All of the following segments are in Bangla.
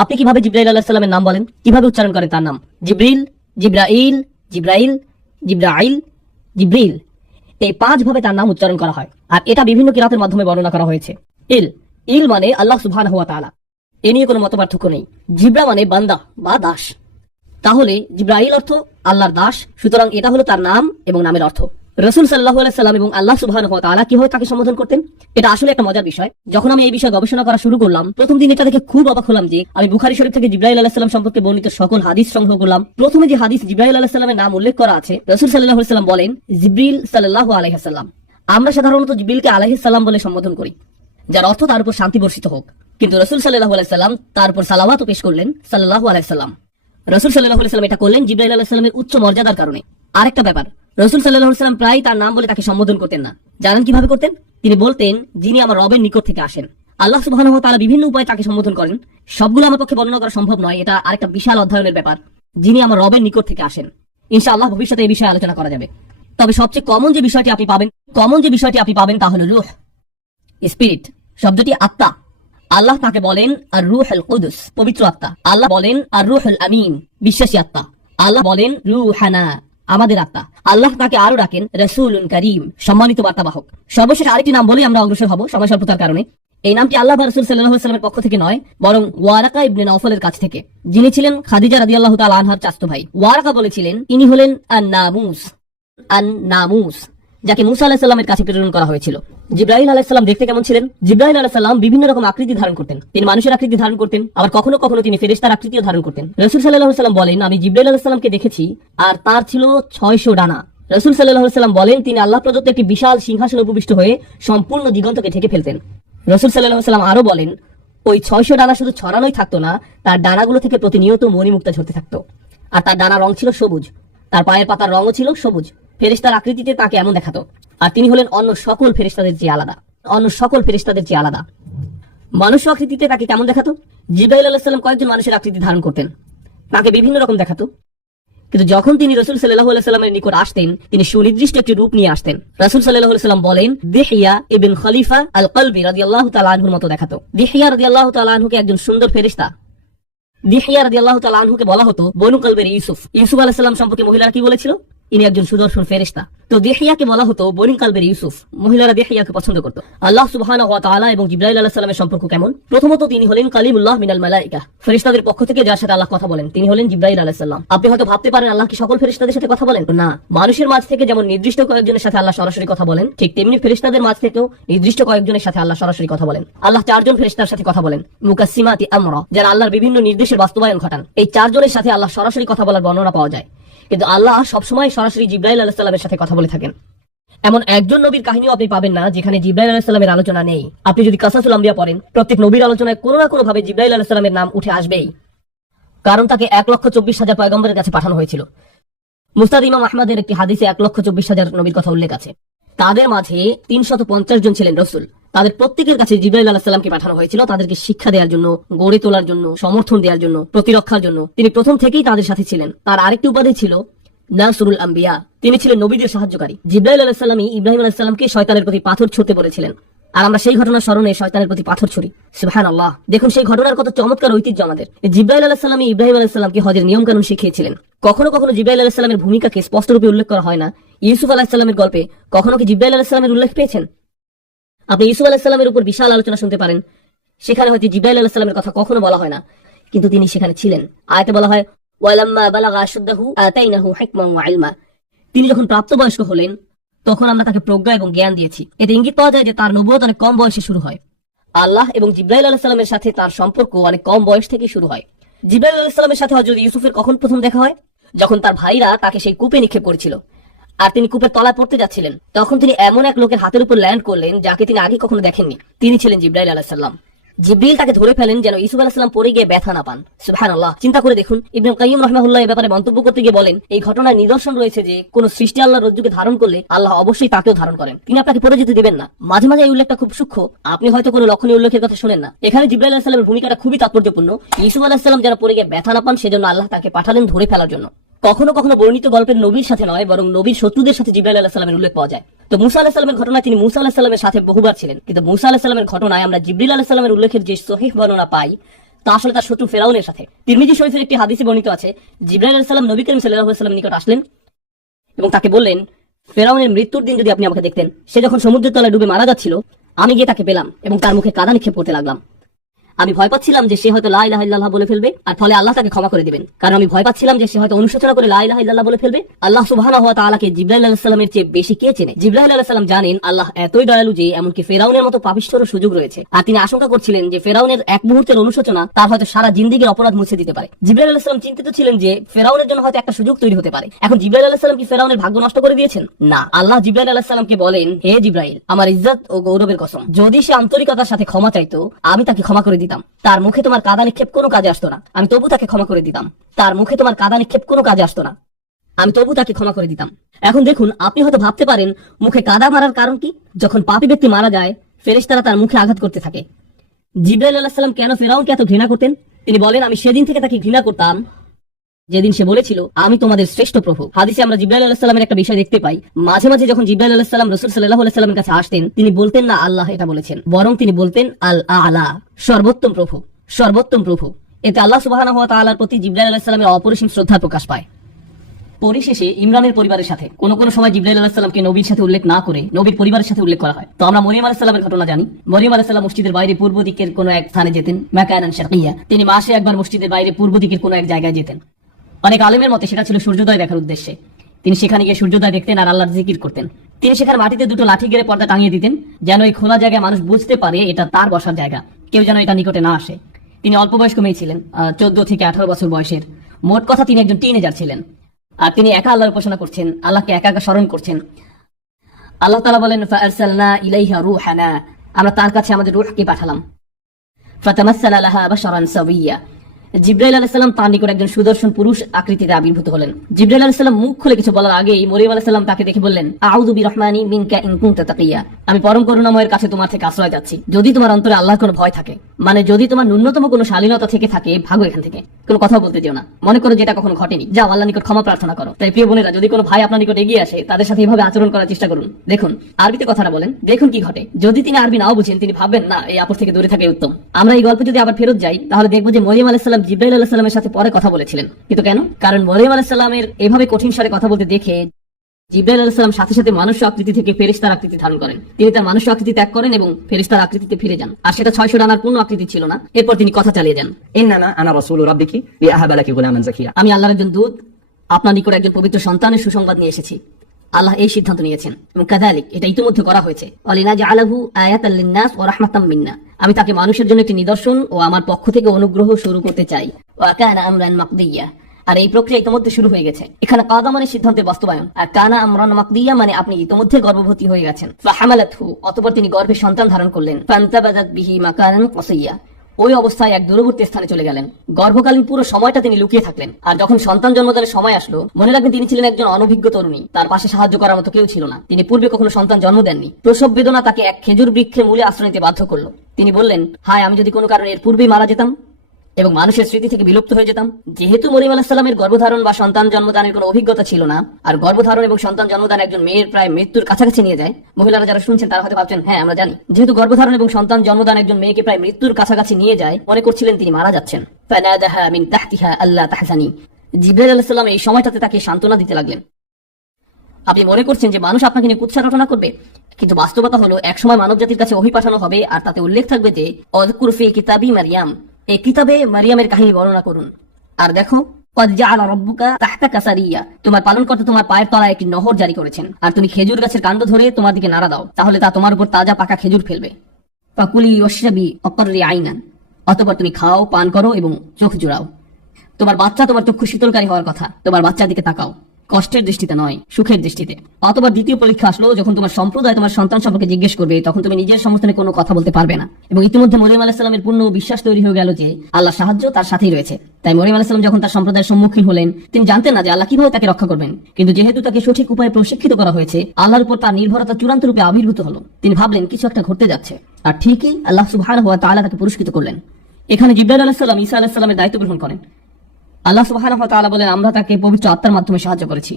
আপনি কিভাবে জিব্রাইল আলাইহিস সালামের নাম বলেন, কিভাবে উচ্চারণ করেন তার নাম? জিব্রিল, জিব্রাইল, জিব্রাইল, জিব্রাইল, জিব্রিল, এই 5 ভাবে তার নাম উচ্চারণ করা হয়। আর এটা বিভিন্ন কিরাতের মাধ্যমে বর্ণনা করা হয়েছে। ইল ইল মানে আল্লাহ সুবহানাহু ওয়া তাআলা, এ নিয়ে কোনো মতপার্থক্য নেই। জিব্রা মানে বান্দা বা দাস, তাহলে জিব্রাইল অর্থ আল্লাহর দাস, সুতরাং এটা হলো তার নাম এবং নামের অর্থ। রাসূল সাল্লাল্লাহু আলাইহি সাল্লাম এবং আল্লাহ সুবহানাহু ওয়া তাআলা কিভাবে তাকে সম্বোধন করতেন, এটা আসলে একটা মজার বিষয়। যখন আমি এই বিষয়ে গবেষণা করা শুরু করলাম, প্রথম দিন এটা দেখে খুব অবাক হলাম যে আমি বুখারী শরীফ থেকে জিব্রাইল আলাইহিস সালাম সম্পর্কে বর্ণিত সকল হাদিস সংগ্রহ করলাম। প্রথমে যে হাদিস জিব্রাইল আলাইহিস সালামের নাম উল্লেখ করা আছে, রাসূল সাল্লাল্লাহু আলাইহি সাল্লাম বলেন জিব্রিল সাল্লাল্লাহু আলাইহি সাল্লাম। আমরা সাধারণত জিব্রিলকে আলাইহিস সালাম বলে সম্বোধন করি, যার অর্থ তার উপর শান্তি বর্ষিত হোক, কিন্তু রাসূল সাল্লাল্লাহু আলাইহি সাল্লাম তার উপর সালাওয়াত পেশ করলেন সাল্লাল্লাহু আলাইহি সাল্লাম। রাসূল সাল্লাল্লাহু আলাইহি সাল্লাম এটা করলেন জিব্রাইল আলাইহিস সালামের উচ্চ মর্যাদার কারণে। আরেকটা ব্যাপার, রাসূল সাল্লাল্লাহু আলাইহি সাল্লাম প্রায় তার নাম বলে তাকে সম্বোধন করতেন না। জানেন কিভাবে করতেন? তিনি বলতেন, যিনি আমার রবের নিকট থেকে আসেন। আল্লাহ সুবহানাহু ওয়া তাআলা বিভিন্ন উপায়ে তাকে সম্বোধন করেন, সবগুলো আমার পক্ষে বর্ণনা করা সম্ভব নয়, এটা আরেকটা বিশাল অধ্যয়নের ব্যাপার। যিনি আমার রবের নিকট থেকে আসেন, ইনশাআল্লাহ ভবিষ্যতে এই বিষয়ে আলোচনা করা যাবে। তবে সবচেয়ে কমন যে বিষয়টি আপনি পাবেন তা হলো রূহ, স্পিরিট, শব্দটি আত্মা। আল্লাহ তাকে বলেন আর রূহুল কুদুস, পবিত্র আত্মা। আল্লাহ বলেন আর রূহুল আমিন, বিশ্বাসী আত্মা। আল্লাহ বলেন রূহানা, আমাদের আত্মা। আল্লাহ তাকে আরো ডাকেন রাসূলুন কারীম, সম্মানিত বার্তাবাহক। সর্বশেষ আরেকটি নাম বলে আমরা অগ্রসর হব সময় স্বল্পতার কারণে। এই নামটি আল্লাহ বা রাসূল সাল্লাল্লাহু আলাইহি ওয়াসাল্লামের পক্ষ থেকে নয়, বরং ওয়ারাকা ইবনে নওফলের কাছ থেকে, যিনি ছিলেন খাদিজা রাদিয়াল্লাহু তাআলা আনহার চাচাতো ভাই। ওয়ারাকা বলেছিলেন ইনি হলেন আন-নামুস, যাকে মুসা আলাইহিস সালামের কাছে প্রেরণ করা হয়েছিল। জিব্রাইল আলাইহিস সালাম দেখতে কেমন ছিলেন? জিব্রাইল আলাইহিস সালাম বিভিন্ন রকম আকৃতি ধারণ করতেন। তিনি মানুষের আকৃতি ধারণ করতেন, আবার কখনো কখনো তিনি ফেরেশতার আকৃতিও ধারণ করতেন। রাসূল সাল্লাল্লাহু আলাইহি সাল্লাম বলেন, আমি জিব্রাইল আলাইহিস সালামকে দেখেছি আর তার ছিল 600 ডানা। রাসূল সাল্লাল্লাহু আলাইহি সাল্লাম বলেন, তিনি আল্লাহ প্রদত্ত একটি বিশাল সিংহাসনে উপবিষ্ট হয়ে সম্পূর্ণ দিগন্তকে ঢেকে ফেলতেন। রাসূল সাল্লাল্লাহু আলাইহি সাল্লাম আরো বলেন, ওই 600 ডানা শুধু ছড়ানোই থাকতো না, তার ডানাগুলো থেকে প্রতিনিয়ত মণিমুক্তা ঝরতে থাকতো। আর তার ডানার রং ছিল সবুজ, তার পায়ের পাতার রঙও ছিল সবুজ। ফেরেশতার আকৃতিতে তাকে এমন দেখাতো। আর তিনি হলেন অন্য সকল ফেরেশতাদের চেয়ে আলাদা। মানুষ আকৃতিতে তাকে কেমন দেখাতো? জিব্রাইল আলাইহিস সালাম কয়েকজন মানুষের আকৃতি ধারণ করতেন, তাকে বিভিন্ন রকম দেখাতো। কিন্তু যখন তিনি রাসূল সাল্লাল্লাহু আলাইহি সাল্লামের নিকট আসতেন, তিনি সুনির্দিষ্ট একটি রূপ নিয়ে আসতেন। রাসূল সাল্লাল্লাহু আলাইহি সাল্লাম বলেন, দিহিয়া ইবন খলিফা আল কলবি রাদিয়াল্লাহু তাআলা আনহুর মতো দেখাতো। দিহিয়া রাদিয়াল্লাহু তাআলা আনহুকে একজন সুন্দর ফেরেশতা। দিহিয়া রাদিয়াল্লাহু তাআলা আনহুকে বলা হতো বনু কলবের ইউসুফ। ইউসুফ আলাইহিস সালাম সম্পর্কে মহিলারা কি বলেছিল? ইনি একজন সুদর্শন ফেরেশতা। তো দিহিয়াকে বলা হতো বনু কলবের ইউসুফ। মহিলারা দিহিয়াকে পছন্দ করত। আল্লাহ সুবহানাহু ওয়া তাআলা এবং জিব্রাইল আলাইহিস সালামের সম্পর্ক কেমন? প্রথমত তিনি হলেন কালিমুল্লাহ মিনাল মালায়েকা, ফেরেশতাদের পক্ষ থেকে যার সাথে আল্লাহ কথা বলেন, তিনি হলেন জিব্রাইল আলাইহিস সালাম। আপনি হয়তো ভাবতে পারেন আল্লাহ কি সকল ফেরেশতাদের সাথে কথা বলেন? না, মানুষের মাঝ থেকে যেমন নির্দিষ্ট কয়েকজনের সাথে আল্লাহ সরাসরি কথা বলেন, ঠিক তেমনি ফেরেশতাদের মাঝ থেকেও নির্দিষ্ট কয়েকজনের সাথে আল্লাহ সরাসরি কথা বলেন। আল্লাহ 4 জন ফেরেশতার সাথে কথা বলেন, মুকাসসিমাতি আমরা, যারা আল্লাহর বিভিন্ন নির্দেশের বাস্তবায়ন ঘটান। এই 4 জনের সাথে আল্লাহ সরাসরি কথা বলার বর্ণনা পাওয়া যায়, কিন্তু আল্লাহ সবসময় সরাসরি জিব্রাইল আলাইহিস সালামের সাথে কথা বলে থাকেন। এমন একজন নবীর কাহিনীও আপনি পাবেন না যেখানে জিব্রাইল আলাইহিস সালামের আলোচনা নেই। আপনি যদি কাসাসুল আম্বিয়া পড়েন, প্রত্যেক নবীর আলোচনায় কোনো না কোনো ভাবে জিব্রাইল আলাইহিস সালামের নাম উঠে আসবেই, কারণ তাকে 1,24,000 পয়গম্বরের কাছে পাঠানো হয়েছিল। মুসনাদ ইমাম আহমদের একটি হাদিসে 1,24,000 নবীর কথা উল্লেখ আছে। তাদের মাঝে 350 জন ছিলেন রাসূল। তাদের প্রত্যেকের কাছে জিব্রাইল আলাইহিস সালামকে পাঠানো হয়েছিল তাদেরকে শিক্ষা দেওয়ার জন্য, গড়ে তোলার জন্য, সমর্থন দেওয়ার জন্য, প্রতিরক্ষার জন্য। তিনি প্রথম থেকেই তাদের সাথে ছিলেন। তার আরেকটি উপাধি ছিল নাসরুল আম্বিয়া, তিনি ছিলেন নবীদের সাহায্যকারী। জিব্রাইল আলাইহিস সালাম ইব্রাহিম আলাইহিস সালামকে শয়তানের প্রতি পাথর ছুঁড়তে বলেছিলেন, আর আমরা সেই ঘটনার স্মরণে শয়তানের প্রতি পাথর ছুঁড়ি। সুবহানাল্লাহ, দেখুন সেই ঘটনার কত চমৎকার ঐতিহ্য আমাদের। জিব্রাইল আলাইহিস সালাম ইব্রাহিম আলাইহিস সালামকে হজের নিয়ম কানুন শিখিয়েছিলেন। কখনো কখনো জিব্রাইল আলাইহিস সালামের ভূমিকাকে স্পষ্ট রূপে উল্লেখ করা হয় না। ইউসুফ আলাইহিস সালামের গল্পে কখনো কি জিব্রাইল আলাইহিস সালামের উল্লেখ পেয়েছেন? আপনি ইউসুফ আলাইহিস সালামের উপর বিশাল আলোচনা শুনতে পারেন, সেখানে হয়তো জিব্রাইল আলাইহিস সালামের কথা কখনো বলা হয় না, কিন্তু তিনি সেখানে ছিলেন। আয়াতে বলা হয় ওয়ালাম্মা বালাগা আশুদ্দাহু আতাইনাহু হিকমান ওয়া ইলমা, তিনি যখন প্রাপ্তবয়স্ক হলেন তখন আমরা তাকে প্রজ্ঞা এবং জ্ঞান দিয়েছি। এতে ইঙ্গিত পাওয়া যায় যে তার নবুয়ত অনেক কম বয়সে শুরু হয়। আল্লাহ এবং জিব্রাইল আলাইহিস সালামের সাথে তার সম্পর্ক অনেক কম বয়স থেকে শুরু হয়। জিব্রাইল আলাইহিস সালামের সাথে হযরত ইউসুফের কখন প্রথম দেখা হয়? যখন তার ভাইরা তাকে সেই কূপে নিক্ষেপ করেছিল আর তিনি কূপের তলায় পড়তে যাচ্ছিলেন, তখন তিনি এমন এক লোকের হাতের উপর ল্যান্ড করলেন যাকে তিনি আগে কখনো দেখেননি। তিনি ছিলেন জিব্রাইল আলাইহিস সালাম। জিব্রিল তাকে ধরে ফেলেন যেন ইউসুফ আলাইহিস সালাম পড়ে গিয়ে ব্যথা না পান। সুবহানাল্লাহ, চিন্তা করে দেখুন। ইবনে কাইয়িম রাহিমাহুল্লাহ এই ব্যাপারে মন্তব্য করতে গিয়ে বলেন, এই ঘটনায় নিদর্শন রয়েছে যে কোন সৃষ্টি আল্লাহর রজ্জুকে ধারণ করলে আল্লাহ অবশ্যই তাকেও ধারণ করেন, তিনি আপনাকে পড়ে যেতে দিবেন না। মাঝে মাঝে এই উল্লেখটা খুব সূক্ষ্ম, আপনি হয়তো কোনো লক্ষণীয় উল্লেখের কথা শুনেন না। এখানে জিব্রাইল আলাইহিস সালামের ভূমিকাটা খুবই তাৎপর্যপূর্ণ। ইউসুফ আলাইহিস সালাম যেন পড়ে গিয়ে ব্যথা না পান সেজন্য আল্লাহ তাকে পাঠালেন ধরে ফেলার জন্য। কখনো কখনো বর্ণিত গল্পের নবীর সাথে নয়, বরং নবীর শত্রুদের সাথে জিব্রাইল আলাইহিস সালামের উল্লেখ পাওয়া যায়। তো মুসা আলাইহিস সালামের ঘটনায় তিনি মুসা আলাইহিস সালামের সাথে বহুবার ছিলেন, কিন্তু মুসা আলাইহিস সালামের ঘটনায় আমরা জিব্রিল আলাইহিস সালামের উল্লেখের যে সহিহ বর্ণনা পাই তা আসলে তার শত্রু ফেরাউনের সাথে। তিরমিজি শরীফের একটি হাদিসে বর্ণিত আছে, জিবরাইল আলাইহিস সালাম নবী করিম সাল্লাল্লাহু আলাইহি ওয়াসাল্লামের নিকট আসলেন এবং তাকে বললেন, ফেরাউনের মৃত্যুর দিন যদি আপনি আমাকে দেখতেন, সে যখন সমুদ্রের তলায় ডুবে মারা যাচ্ছিল, আমি গিয়ে তাকে পেলাম এবং তার মুখে কাদা নিক্ষেপ করতে লাগলাম। আমি ভয় পাচ্ছিলাম যে সে হয়তো লা ইলাহা ইল্লাল্লাহ বলে ফেলবে, আর ফলে আল্লাহ তাকে ক্ষমা করে দিবেন। কারণ আমি ভয় পাচ্ছিলাম যে সে হয়তো অনুশোচনা করে লা ইলাহা ইল্লাল্লাহ বলে ফেলবে। আল্লাহ সুবহানাহু ওয়া তাআলাকে জিবরাইল আলাইহিস সালামের চেয়ে বেশি কে চেনে? জিবরাইল আলাইহিস সালাম জানেন আল্লাহ এতই দয়ালু যে এমনকি ফেরাউনের মতো পাপিষ্ঠেরও সুযোগ রয়েছে, আর তিনি আশঙ্কা করছিলেন যে ফেরাউনের এক মুহূর্তের অনুশোচনা তার হয়তো সারা জিন্দেগীর অপরাধ মুছে দিতে পারে। জিবরাইল আলাইহিস সালাম চিন্তিত ছিলেন যে ফেরাউনের জন্য হয়তো একটা সুযোগ তৈরি হতে পারে। এখন জিবরাইল আলাইহিস সালাম কি ফেরাউনের ভাগ্য নষ্ট করে দিয়েছেন? না, আল্লাহ জিবরাইল আলাইহিস সালামকে বলেন, হে জিবরাইল, আমার ইজ্জত ও গৌরবের কসম, যদি সে আন্তরিকতার সাথে ক্ষমা চাইতো আমি তাকে ক্ষমা করে দিতাম। তার মুখে তোমার কাদা নিক্ষেপ কোনো কাজে আসতো না, আমি তবু তাকে ক্ষমা করে দিতাম। তার মুখে তোমার কাদা নিক্ষেপ কোনো কাজে আসতো না, আমি তবু তাকে ক্ষমা করে দিতাম। এখন দেখুন, আপনি হয়তো ভাবতে পারেন মুখে কাদা মারার কারণ কি? যখন পাপী ব্যক্তি মারা যায়, ফেরেশতারা তার মুখে আঘাত করতে থাকে। জিবরাইল আলাইহিস সালাম কেন ফেরাউনকে এত ঘৃণা করতেন? তিনি বলেন, আমি সেদিন থেকে তাকে ঘৃণা করতাম যেদিন সে বলেছিল, আমি তোমাদের শ্রেষ্ঠ প্রভু। হাদিসে আমরা জিবরাইল আলাইহিস সালামের একটা বিষয় দেখতে পাই, মাঝে মাঝে যখন জিবরাইল আলাইহিস সালাম রাসূল সাল্লাল্লাহু আলাইহি সাল্লামের কাছে আসতেন, তিনি বলতেন না আল্লাহ এটা বলেছেন, বরং তিনি বলতেন আল আলা, সর্বোত্তম প্রভু, সর্বোত্তম প্রভু। এতে আল্লাহ সুবহানাহু ওয়া তাআলার প্রতি জিবরাইল আলাইহিস সালামের অপরিসীম শ্রদ্ধা প্রকাশ পায়। পরিশেষে ইমরানের পরিবারের সাথে কোন কোন সময় জিবরাইল আলাইহিস সালামকে নবীর সাথে উল্লেখ না করে নবীর পরিবারের সাথে উল্লেখ করা হয়। তো আমরা মরিয়ম আলাইহিস সালামের ঘটনা জানি। মরিয়ম আলাইহিস সালাম মসজিদের বাইরে পূর্ব দিকের কোন এক স্থানে যেতেন, মাকানান শারকিয়া। তিনি মাসে একবার মসজিদের বাইরে পূর্ব দিকের কোন এক জায়গায় যেতেন। অনেক আলেমের মতে সেটা ছিল সূর্যোদয় দেখার উদ্দেশ্যে। তিনি সেখানে গিয়ে সূর্যোদয় দেখতেন আর আল্লাহর জিকির করতেন। তিনি সেখানে মাটিতে দুটো লাঠি গেড়ে পর্দা টাঙিয়ে দিতেন, যেন এই খোলা জায়গায় মানুষ বুঝতে পারে এটা তার বসার জায়গা, কেউ যেন এটা নিকটে না আসে। তিনি অল্প বয়স্ক মেয়ে ছিলেন, 14 থেকে 18 বছর বয়সের। মোট কথা তিনি একজন টিনেজার ছিলেন, আর তিনি একা আল্লাহর উপাসনা করছেন, আল্লাহকে একা একা স্মরণ করছেন। আল্লাহ তাআলা বলেন, ফাআরসালনা ইলাইহা রূহানা, আমরা তার কাছে আমাদের রূহকে পাঠালাম। ফাতামাসসালা লাহা বাশারান সাওয়িয়া, জিবরাইল আলাইহিস সালাম তার নিকট একজন সুদর্শন পুরুষ আকৃতিতে আবির্ভূত হলেন। জিবরাইল আলাইহিস সালাম মুখ খুলে কিছু বলার আগেই মরিয়ম আলাইহিস সালাম তাকে দেখে বললেন, আউযু বিরহমানি মিনকা ইন কুনতা তাকিয়া, আমি পরম করুণাময়ের কাছে তোমার থেকে আশ্রয় যাচ্ছি, যদি তোমার অন্তরে আল্লাহর কোনো ভয় থাকে, মানে যদি তোমার ন্যূনতম কোনো শালীনতা থেকে থাকে, ভাগো এখান থেকে, কোনো কথা বলতে যেও না, মনে করো যেটা কখনো ঘটেনি, যাও আল্লাহর নিকট ক্ষমা প্রার্থনা করো। তাই প্রিয় বোনেরা, যদি কোনো ভাই আপনার নিকট এগিয়ে আসে, তাদের সাথে এইভাবে আচরণ করার চেষ্টা করুন। দেখুন আরবিতে কথাটা বলেন, দেখুন কি ঘটে। যদি তিনি আরবি নাও বুঝেন, তিনি ভাববেন না এই আপদ থেকে দূরে থাকাই উত্তম। আমরা এই গল্পে যদি আবার ফেরত যাই, তাহলে দেখবো যে মরিয়ম আলাইহিস সালাম জিবরাইল আলাইহিস সালামের সাথে পরে কথা বলেছিলেন। কিন্তু কেন? কারণ মরিয়ম আলাইহিস সালামের এভাবে কঠিন স্বরে কথা বলতে দেখে জিবরাইল আলাইহিস সালাম সাথে সাথে মানুষ্য আকৃতি থেকে ফেরেশতার আকৃতি ধারণ করেন। তিনি তার মানুষ্য আকৃতি ত্যাগ করেন এবং ফেরেশতার আকৃতিতে ফিরে যান। আর সেটা 600 ডানার পূর্ণ আকৃতি ছিল না। এরপর তিনি কথা চালিয়ে যান, ইন্নামা আনা রাসূলু রাব্বিকি লিআহাবা লাকি গুলামান যাকিয়া, আমি আল্লাহর একজন দূত, আপনার নিকট একজন পবিত্র সন্তানের সুসংবাদ নিয়ে এসেছি। আল্লাহ এই সিদ্ধান্ত নিয়েছেন এবং কাযালিক, এটা ইতিমধ্যে করা হয়েছে। ওয়ালিনাজআলাহু আয়াতাল লিন-নাস ওয়া রাহমাতাম মিন্না, আমি তাকে মানুষের জন্য একটি নিদর্শন ও আমার পক্ষ থেকে অনুগ্রহ শুরু করতে চাই। ওয়া কানা আমরান মাকদিয়া, আর এই প্রক্রিয়া ইতিমধ্যে শুরু হয়ে গেছে। এখানে কাদা মানে সিদ্ধান্তের বাস্তবায়ন, আর কানা আমরান মাকদিয়া মানে আপনি ইতিমধ্যে গর্ভবতী হয়ে গেছেন। ফাহামালাতহু, অতঃপর তিনি গর্ভে সন্তান ধারণ করলেন। ফান্তাবাযাত বিহি মাকানান কাসিয়া, ওই অবস্থায় এক দূরবর্তী স্থানে চলে গেলেন। গর্ভকালীন পুরো সময়টা তিনি লুকিয়ে থাকলেন। আর যখন সন্তান জন্মদানের সময় আসলো, মনে রাখবেন তিনি ছিলেন একজন অনভিজ্ঞ তরুণী, তার পাশে সাহায্য করার মতো কেউ ছিল না। তিনি পূর্বে কখনো সন্তান জন্ম দেননি। প্রসব বেদনা তাকে এক খেজুর বৃক্ষের মূলে আশ্রয় নিতে বাধ্য করলো। তিনি বললেন, হায়, আমি যদি কোনো কারণে এর পূর্বেই মারা যেতাম এবং মানুষের স্মৃতি থেকে বিলুপ্ত হয়ে যেতাম। যেহেতু মরিয়ম আলাইহিস সালামের গর্ভধারণ বা সন্তান জন্মদানের কোনো অভিজ্ঞতা ছিল না, আর গর্ভধারণ এবং সন্তান জন্মদান একজন মেয়ের প্রায় মৃত্যুর কাছাকাছি নিয়ে যায়। মহিলারা যারা শুনছেন তারা হয়তো ভাবছেন, হ্যাঁ আমরা জানি, যেহেতু গর্ভধারণ এবং সন্তান জন্মদান একজন মেয়েকে প্রায় মৃত্যুর কাছাকাছি নিয়ে যায়, মনে করছিলেন তিনি মারা যাচ্ছেন। ফানাদাহা মিন তাহতিহা আল্লা তাহজানি, জিবরাইল আলাইহিস সালাম এই সময়টাতে তাকে সান্ত্বনা দিতে লাগলেন। আপনি মনে করছেন যে মানুষ আপনাকে নিয়ে কুৎসা রটনা করবে, কিন্তু বাস্তবতা হলো একসময় মানব জাতির কাছে ওহী পাঠানো হবে, আর তাতে উল্লেখ থাকবে যে অযকুর ফি কিতাবি মারইয়াম, এই কিতাবে মারিয়ামের কাহিনী বর্ণনা করুন। আর দেখো, কদ জাআলা রাব্বুকা তাহতাকা সারিয়া, তোমার পালনকর্তা তোমার পায়ের তলায় একটি নহর জারি করেছেন, আর তুমি খেজুর গাছের কাণ্ড ধরে তোমার দিকে নাড়া দাও, তাহলে তা তোমার উপর তাজা পাকা খেজুর ফেলবে। ফাকুলি ওয়াশরাবি ওয়াকররি আইনান, অতঃপর তুমি খাও, পান করো এবং চোখ জোড়াও। তোমার বাচ্চা তোমার চক্ষু শীতলকারী হওয়ার কথা, তোমার বাচ্চার দিকে তাকাও, কষ্টের দৃষ্টিতে নয়, সুখের দৃষ্টিতে। অতঃপর দ্বিতীয় পরীক্ষা আসলো, যখন তোমার সম্প্রদায় তোমার সন্তান সম্পর্কে জিজ্ঞেস করবে, তখন তুমি নিজের সমস্থানে কোনো কথা বলতে পারবে না। এবং ইতিমধ্যে মরিয়ম আলাইহিস সালামের পূর্ণ বিশ্বাস তৈরি হয়ে গেল যে আল্লাহর সাহায্য তার সাথেই রয়েছে। তাই মরিয়ম আলাইহিস সালাম যখন তার সম্প্রদায়ের সম্মুখীন হলেন, তিনি জানতেন না যে আল্লাহ কিভাবে তাকে রক্ষা করবেন, কিন্তু যেহেতু তাকে সঠিক উপায়ে প্রশিক্ষিত করা হয়েছে, আল্লাহর উপর তার নির্ভরতা চূড়ান্ত রূপে আবির্ভূত হলো। তিনি ভাবলেন কিছু একটা ঘটতে যাচ্ছে, আর ঠিকই আল্লাহ সুবহানাহু ওয়া তাআলা তাকে পুরস্কৃত করলেন। এখানে জিবরাইল আলাইহিস সালাম ঈসা আলাইহিস সালামের দায়িত্ব গ্রহণ করেন। আল্লাহ সুবহানাহু ওয়া তাআলা বলেন, আমরা তাকে পবিত্র আত্মার মাধ্যমে সাহায্য করেছি।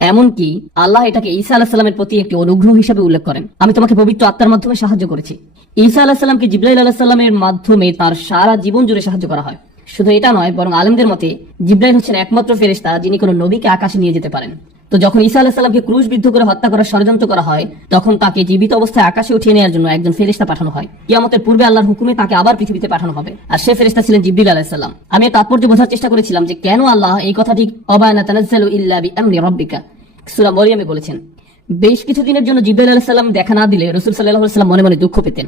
এমনকি আল্লাহ এটাকে ঈসা আলাইহিস সালামের প্রতি একটি অনুগ্রহ হিসেবে উল্লেখ করেন। আমি তোমাকে পবিত্র আত্মার মাধ্যমে সাহায্য করেছি। ঈসা আলাইহিস সালামকে জিবরাইল আলাইহিস সালামের মাধ্যমে তার সারা জীবন জুড়ে সাহায্য করা হয়। শুধু এটা নয়, বরং আলেমদের মতে জিবরাইল হচ্ছেন একমাত্র ফেরেশতা যিনি কোনো নবীকে আকাশে নিয়ে যেতে পারেন। তো যখন ঈসা আলাইহিস সালামকে ক্রুশবিদ্ধ করে হত্যা করার ষড়যন্ত্র করা হয়, তখন তাকে জীবিত অবস্থায় আকাশে উঠিয়ে নেওয়ার জন্য একজন ফেরেশতা পাঠানো হয়। কিয়ামতের পূর্বে আল্লাহর হুকুমে তাকে আবার পৃথিবীতে পাঠানো হবে, আর সে ফেরেশতা ছিলেন জিবরিল আলাইহিস সালাম। আমি এর তাৎপর্য বোঝার চেষ্টা করেছিলাম যে কেন আল্লাহ এই কথাটি অবায়না তানাজ্জালু ইল্লা বিআমরি রাব্বিকা সূরা মরিয়মে বলেছেন। বেশ কিছুদিনের জন্য জিবরাইল আলাইহিস সালাম দেখা না দিলে রাসূল সাল্লাল্লাহু আলাইহি ওয়াসাল্লাম মনে মনে দুঃখ পেতেন।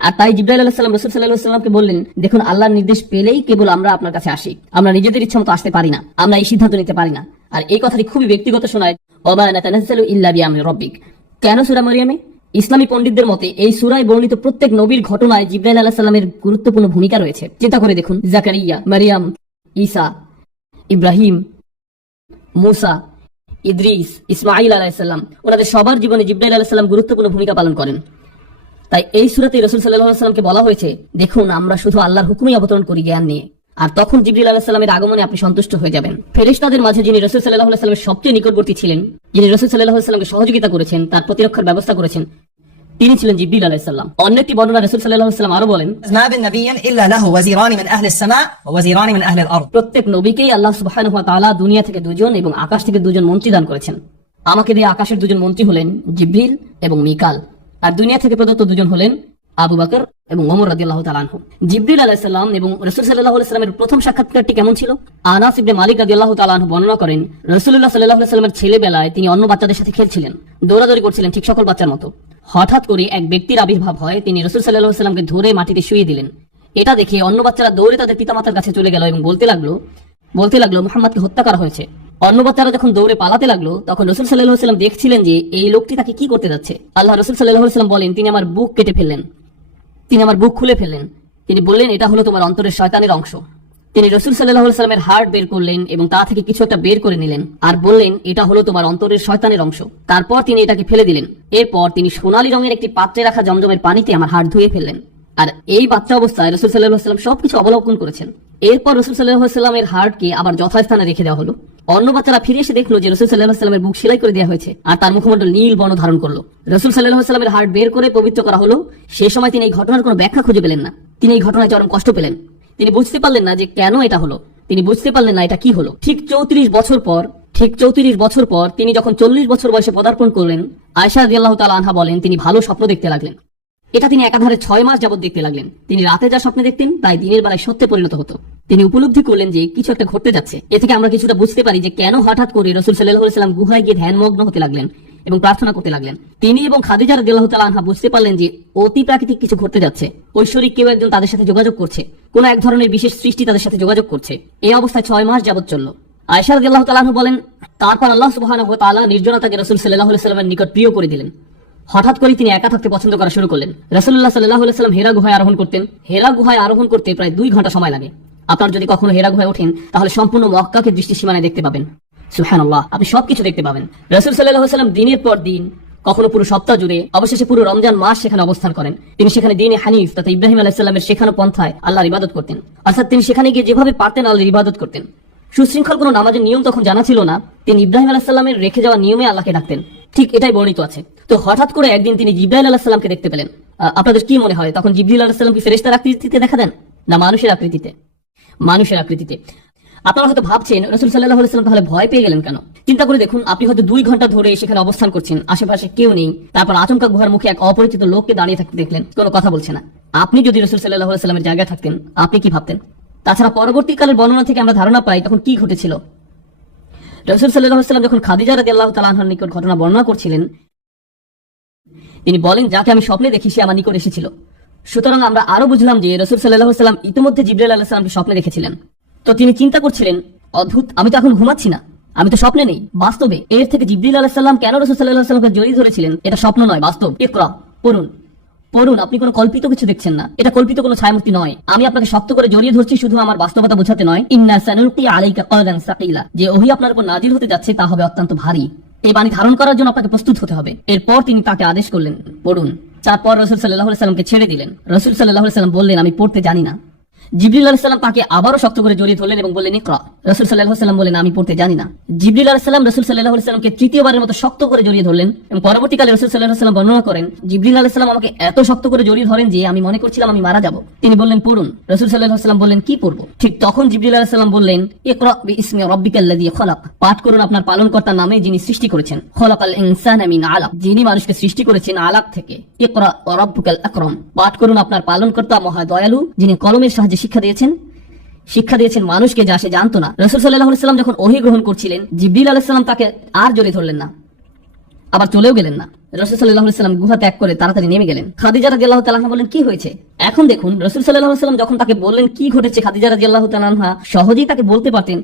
আর তাই জিবরাইল আলাইহিস সালাম রাসূল সাল্লাল্লাহু আলাইহি ওয়াসাল্লামকে বললেন, দেখুন, আল্লাহর নির্দেশ পেলেই কেবল আমরা আপনার কাছে আসি, আমরা নিজেদের ইচ্ছা মতো আসতে পারি না, আমরা এই সিদ্ধান্ত নিতে পারি না। আর এই কথাটি খুবই ব্যক্তিগত শোনায়, ওয়া মা নাতানাজ্জালু ইল্লা বিআমরি রাব্বিক। কেন সূরা মরিয়মে? ইসলামী পণ্ডিতদের মতে এই সূরায় বর্ণিত প্রত্যেক নবীর ঘটনায় জিবরাইল আলাইহিস সালামের গুরুত্বপূর্ণ ভূমিকা রয়েছে। চিন্তা করে দেখুন, জাকারিয়া, মারিয়াম, ঈসা, ইব্রাহিম, মুসা, ইদ্রিস, ইসমাঈল আলাইহিস সালাম, ওনাদের সবার জীবনে জিবরাইল আলাইহিস সালাম গুরুত্বপূর্ণ ভূমিকা পালন করেন। তাই এই সূরাতে রাসূল সাল্লাল্লাহু আলাইহি ওয়াসাল্লামকে বলা হয়েছে, দেখুন, আমরা শুধু আল্লাহর হুকুমই অবতরণ করি জ্ঞান নিয়ে, আর তখন জিবরিল আলাইহিস সালামের আগমনে আপনি সন্তুষ্ট হয়ে যাবেন। ফেরেশতাদের মাঝে যিনি রাসূল সাল্লাল্লাহু আলাইহি ওয়াসাল্লামের সবচেয়ে নিকটবর্তী ছিলেন, যিনি রাসূল সাল্লাল্লাহু আলাইহি ওয়াসাল্লামকে সহযোগিতা করেছেন, তার প্রতিরক্ষার ব্যবস্থা করেছেন, তিনি ছিলেন জিবরিল আলাইহিস সালাম। অন্য একটি বর্ণনা রাসূল সাল্লাল্লাহু আলাইহি ওয়াসাল্লাম আরো বলেন, ما من نبي إلا له وزيران من أهل السماء ووزيران من أهل الأرض। প্রত্যেক নবীকেই আল্লাহ সুবহানাহু ওয়া তাআলা দুনিয়া থেকে দুজন এবং আকাশ থেকে দুজন মন্ত্রী দান করেছেন। আমাকে দিয়ে আকাশের দুজন মন্ত্রী হলেন জিবরিল এবং মিকাল, আর দুনিয়া থেকে প্রদত্ত দুজন হলেন আবু বকর এবং ওমর রাদিয়াল্লাহু তাআলা আনহু। জিবরিল আলাইহিস সালাম এবং রাসূল সাল্লাল্লাহু আলাইহি ওয়াসাল্লামের প্রথম সাক্ষাৎকারটি কেমন ছিল? আনাস ইবনে মালিক রাদিয়াল্লাহু তাআলা আনহু বর্ণনা করেন, রাসূলুল্লাহ সাল্লাল্লাহু আলাইহি ওয়াসাল্লামের ছেলেবেলায় তিনি অন্য বাচ্চাদের সাথে খেলছিলেন, দৌড়াদৌড়ি করছিলেন ঠিক সকল বাচ্চার মতো। হঠাৎ করে এক ব্যক্তির আবির্ভাব হয়, তিনি রাসূল সাল্লাল্লাহু আলাইহি ওয়াসাল্লামকে ধরে মাটিতে শুইয়ে দিলেন। এটা দেখে অন্য বাচ্চারা দৌড়ে তাদের পিতামাতার কাছে চলে গেল এবং বলতে লাগলো মুহাম্মদকে হত্যা করা হয়েছে। অন্য বাচ্চারা যখন দৌড়ে পালাতে লাগলো, তখন রাসূল সাল্লাল্লাহু আলাইহি ওয়াসাল্লাম দেখছিলেন যে এই লোকটি তাকে কি করতে যাচ্ছে। আল্লাহ রাসূল সাল্লাল্লাহু আলাইহি ওয়াসাল্লাম বলেন, তিনি আমার বুক কেটে ফেললেন, তিনি আমার বুক খুলে ফেললেন। তিনি বললেন, এটা হলো তোমার অন্তরের শয়তানের অংশ। তিনি রাসূল সাল্লাল্লাহু আলাইহি ওয়াসাল্লামের হার্ট বের করলেন এবং তা থেকে কিছু একটা বের করে নিলেন আর বললেন, এটা হলো তোমার অন্তরের শয়তানের অংশ। তারপর তিনি এটাকে ফেলে দিলেন। এরপর তিনি সোনালী রঙের একটি পাত্রে রাখা জমজমের পানিতে আমার হাড় ধুয়ে ফেললেন। আর এই বাচ্চা অবস্থায় রাসূল সাল্লাল্লাহু আলাইহি ওয়াসাল্লাম সবকিছু অবলোকন করেছেন। এরপর রাসূল সাল্লাল্লাহু আলাইহি ওয়াসাল্লামের হাড়কে আবার যথাস্থানে রেখে দেওয়া হলো। অন্য বাচ্চারা ফিরে এসে দেখলো যে রাসূল সাল্লাল্লাহু আলাইহি ওয়াসাল্লামের বুক সেলাই করে দেওয়া হয়েছে আর তার মুখমণ্ডল নীল বর্ণ ধারণ করলো। রাসূল সাল্লাল্লাহু আলাইহি ওয়াসাল্লামের হাড় বের করে পবিত্র করা হলো। সেই সময় তিনি এই ঘটনার কোনো ব্যাখ্যা খুঁজে পেলেন না। তিনি এই ঘটনায় চরম কষ্ট পেলেন। তিনি বুঝতে পারলেন না যে কেন এটা হলো, তিনি বুঝতে পারলেন না এটা কি হলো। ঠিক 34 বছর পর তিনি যখন 40 বছর বয়সে পদার্পণ করলেন, আয়েশা রাদিয়াল্লাহু তাআলা আনহা বলেন, তিনি ভালো স্বপ্ন দেখতে লাগলেন। এটা তিনি একাধারে 6 মাস যাবত দেখতে লাগলেন। তিনি রাতে যা স্বপ্নে দেখতেন তাই দিনের বেলায় সত্যে পরিণত হতো। তিনি উপলব্ধি করলেন যে কিছু একটা ঘটতে যাচ্ছে। এ থেকে আমরা কিছুটা বুঝতে পারি যে কেন হঠাৎ করে রাসূল সাল্লাল্লাহু আলাইহি ওয়াসাল্লাম গুহায় গিয়ে ধ্যানমগ্ন হতে লাগলেন এবং প্রার্থনা করতে লাগলেন। তিনি এবং খাদিজা রাদিয়াল্লাহু তাআলা আনহা বুঝতে পারলেন যে অতি প্রাকৃতিক কিছু ঘটতে যাচ্ছে। ঐশ্বরিক কেউ একজন তাদের সাথে যোগাযোগ করছে, কোন এক ধরনের বিশেষ সৃষ্টি তাদের সাথে যোগাযোগ করছে। এই অবস্থায় 6 মাস যাবত চলল। আয়েশা রাদিয়াল্লাহু তাআলা আনহা বলেন, তারপর আল্লাহ সুবহানাহু ওয়া তাআলা নির্জনতাকে রাসূল সাল্লাল্লাহু আলাইহি ওয়াসাল্লামের নিকট প্রিয় করে দিলেন। হঠাৎ করে তিনি একা থাকতে পছন্দ করা শুরু করলেন। রাসূলুল্লাহ সাল্লাল্লাহু আলাইহি ওয়াসাল্লাম হেরা গুহায় আরোহণ করতেন। হেরা গুহায় আরোহণ করতে প্রায় 2 ঘন্টা সময় লাগে। আপনার যদি কখনো হেরা গুহায় ওঠেন তাহলে সম্পূর্ণ মক্কাকে দৃষ্টি সীমানায় দেখতে পাবেন। সুবহানাল্লাহ, আপনি সবকিছু দেখতে পাবেন। রাসূল সাল্লাল্লাহু আলাইহি ওয়াসাল্লাম দিনের পর দিন, কখনো পুরো সপ্তাহ জুড়ে, অবশেষে পুরো রমজান মাস সেখানে অবস্থান করেন। তিনি সেখানে দ্বীনে হানিফ তথা ইব্রাহিম আলাইহিস সালামের শেখানো পন্থায় আল্লাহর ইবাদত করতেন। অর্থাৎ তিনি সেখানে গিয়ে যেভাবে পারতেন আল্লাহর ইবাদত করতেন। সুশৃঙ্খল কোনো নামাজের নিয়ম তখন জানা ছিল না। তিনি ইব্রাহিম আলাইহিস সালামের রেখে যাওয়া নিয়মে আল্লাহকে ডাকতেন। ঠিক এটাই বর্ণিত আছে। তো হঠাৎ করে একদিন তিনি জিবরাইল আলাইহিস সালামকে দেখতে পেলেন। আপনাদের কি মনে হয়, তখন জিবরিল আলাইহিস সালাম কি ফেরেশতার আকৃতিতে দেখা দেন, না মানুষের আকৃতিতে? মানুষের আকৃতিতে। আপনারা হয়তো ভাবছেন রাসূল সাল্লাল্লাহু আলাইহি ওয়াসাল্লাম তাহলে ভয় পেয়ে গেলেন কেন? চিন্তা করে দেখুন, আপনি হয়তো 2 ঘন্টা ধরে সেখানে অবস্থান করছেন, আশেপাশে কেউ নেই, তারপর আচমকা গুহার মুখে এক অপরিচিত লোককে দাঁড়িয়ে থাকতে দেখলেন, কোনো কথা বলছে না। আপনি যদি রাসূল সাল্লাল্লাহু আলাইহি ওয়াসাল্লামের জায়গায় থাকতেন, আপনি কি ভাবতেন? তাছাড়া পরবর্তীকালের বর্ণনা থেকে আমরা ধারণা পাই তখন কি ঘটেছিল। রাসূল সাল্লাল্লাহু আলাইহি ওয়াসাল্লাম যখন খাদিজা রাদিয়াল্লাহু তাআলা আনহার নিকট ঘটনা বর্ণনা করছিলেন, তিনি বলেন, যাকে আমি স্বপ্নে দেখি সে আমার নিকট এসেছিল। সুতরাং আমরা আরো বুঝলাম যে রাসূল সাল্লাল্লাহু আলাইহি ওয়াসাল্লাম ইতিমধ্যে জিবরাইল আলাইহিস সালামকে স্বপ্নে দেখেছিলেন। তো তিনি চিন্তা করছিলেন, অদ্ভুত, আমি তো এখন ঘুমাচ্ছি না, আমি তো স্বপ্নে নেই, বাস্তবে। এর থেকে জিবরিল আলাইহিস সালাম কেন রাসূল সাল্লাল্লাহু আলাইহি ওয়াসাল্লামকে জড়িয়ে ধরেছিলেন? এটা স্বপ্ন নয়, বাস্তব। ইকরা, পড়ুন, আপনি কোনো কল্পিত কিছু দেখছেন না, এটা কল্পিত কোনো ছায়ামূর্তি নয়। আমি আপনাকে শক্ত করে জড়িয়ে ধরছি শুধু আমার বাস্তবতা বোঝাতে নয়। ইন্না সানুলকি আলাইকা কওলান সাকিলা, যে ওহী আপনার উপর নাজিল হতে যাচ্ছে তা হবে অত্যন্ত ভারী। এই বাণী ধারণ করার জন্য আপনাকে প্রস্তুত হতে হবে। এরপর তিনি তাকে আদেশ করলেন, পড়ুন। তারপর রাসূল সাল্লাল্লাহু আলাইহি ওয়াসাল্লামকে ছেড়ে দিলেন। রাসূল সাল্লাল্লাহু আলাইহি ওয়াসাল্লাম বললেন, আমি পড়তে জানি না। জিবরিল আলাইহিস সালাম তাকে আবারও শক্ত করে জড়িয়ে ধরলেন এবং বললেন, ইকরা। রাসূল সাল্লাল্লাহু আলাইহি ওয়াসাল্লাম বলেন, আমি পড়তে জানি না। জিবরিল আলাইহিস সালাম রাসূল সাল্লাল্লাহু আলাইহি ওয়াসাল্লামকে তৃতীয়বারের মতো শক্ত করে জড়িয়ে ধরলেন এবং পরবর্তীকালে রাসূল সাল্লাল্লাহু আলাইহি ওয়াসাল্লাম বর্ণনা করেন, জিবরিল আলাইহিস সালাম আমাকে এত শক্ত করে জড়িয়ে ধরেন যে আমি মনে করছিলাম আমি মারা যাব। তিনি বললেন, পড়ুন। রাসূল সাল্লাল্লাহু আলাইহি ওয়াসাল্লাম বললেন, কি পড়ব? ঠিক তখন জিবরিল আলাইহিস সালাম বললেন, ইকরা বিইসমি রাব্বিকাল্লাযী খলাক, পাঠ করুন আপনার পালনকর্তার নামে যিনি সৃষ্টি করেছেন। খলাকাল ইনসানা মিন আলাক, যিনি মানুষকে সৃষ্টি করেছেন আলাক থেকে। ইকরা ওয়া রাব্বুকাল আকরাম, পাঠ করুন আপনার পালনকর্তা মহা দয়ালু, যিনি কলমের সাহায্যে শিক্ষা দিয়েছেন মানুষকে যা সে জানতো না। রাসূল সাল্লাল্লাহু আলাইহি ওয়াসাল্লাম যখন ওহী গ্রহণ করছিলেন, জিবরিল আলাইহিস সালাম তাকে আর জড়িয়ে ধরলেন না, আবার চলেও গেলেন না। রাসূল সাল্লাল্লাহু আলাইহি ওয়াসাল্লাম গুহা ত্যাগ করে তাড়াতাড়ি নেমে গেলেন। খাদিজা রাদিয়াল্লাহু তাআলা আনহা বলেন, কি হয়েছে? এখন দেখুন, রাসূল সাল্লাল্লাহু আলাইহি ওয়াসাল্লাম যখন তাকে বললেন কি ঘটেছে, খাদিজা রাদিয়াল্লাহু তাআলা আনহা সহজেই তাকে বলতে পারতেন,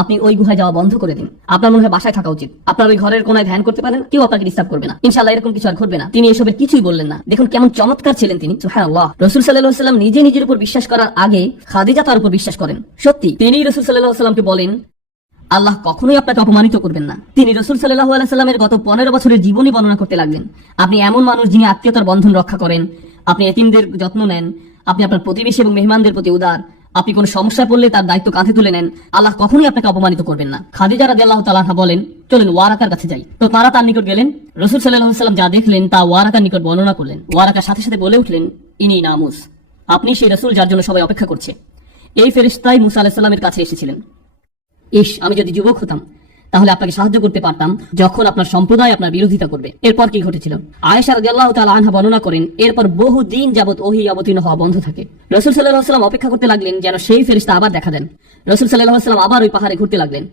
আপনি ওই গুহায় যাওয়া বন্ধ করে দিন, আপনার মনে হয় বাসায় থাকা উচিত, আপনার ওই ঘরের কোনায় ধ্যান করতে পারেন, কেউ আপনাকে ডিস্টার্ব করবে না, ইনশাআল্লাহ এরকম কিছু আর ঘটবে না। তিনি এসবের কিছুই বললেন না। দেখুন কেমন চমৎকার ছিলেন তিনি, সুবহানাল্লাহ। রাসূল সাল্লাল্লাহু আলাইহি ওয়াসাল্লাম নিজে নিজের উপর বিশ্বাস করার আগে খাদিজা তার উপর বিশ্বাস করেন। সত্যি তিনি রাসূল সাল্লাল্লাহু আলাইহি ওয়াসাল্লামকে বলেন, আল্লাহ কখনোই আপনাকে অপমানিত করবেন না। তিনি রাসূল সাল্লাল্লাহু আলাইহি ওয়াসাল্লামের গত 15 বছরের জীবনী বর্ণনা করতে লাগলেন। আপনি এমন মানুষ যিনি আত্মীয়তার বন্ধন রক্ষা করেন, আপনি এতিমদের যত্ন নেন, আপনি আপনার প্রতিবেশী এবং মেহমানদের প্রতি উদার, আপনি কোন সমস্যায় পড়লে তার দায়িত্ব কাঁধে তুলে নেন। আল্লাহ কখনোই আপনাকে অপমানিত করবেন না। খাদিজা রাদিয়াল্লাহু তাআলা আনহা বলেন, চলেন ওয়ারাকার কাছে যাই। তো তারা তার নিকট গেলেন। রাসূল সাল্লাল্লাহু আলাইহি ওয়াসাল্লাম যা দেখলেন তা ওয়ারাকার নিকট বর্ণনা করলেন। ওয়ারাকার সাথে সাথে বলে উঠলেন, ইনি নামুস, আপনি সেই রাসূল যার জন্য সবাই অপেক্ষা করছে। এই ফেরেশতাই মুসা আলাইহিস সালামের কাছে এসেছিলেন। আমি যদি যুবক হতাম তাহলে আপনাকে সাহায্য করতে পারতাম যখন আপনার সম্প্রদায় আপনার বিরোধিতা করবে। এরপর কি ঘটেছিল? আয়েশা রাদিয়াল্লাহু তাআলা আনহা বর্ণনা করেন, এরপর বহু দিন যাবত ওহী অবতীর্ণ হওয়া বন্ধ থাকে। রাসূল সাল্লাল্লাহু আলাইহি ওয়াসাল্লাম অপেক্ষা করতে লাগলেন যেন সেই ফেরেশতা আবার দেখা দেন। রাসূল সাল্লাল্লাহু আলাইহি ওয়াসাল্লাম আবার ওই পাহাড়ে ঘুরতে লাগলেন।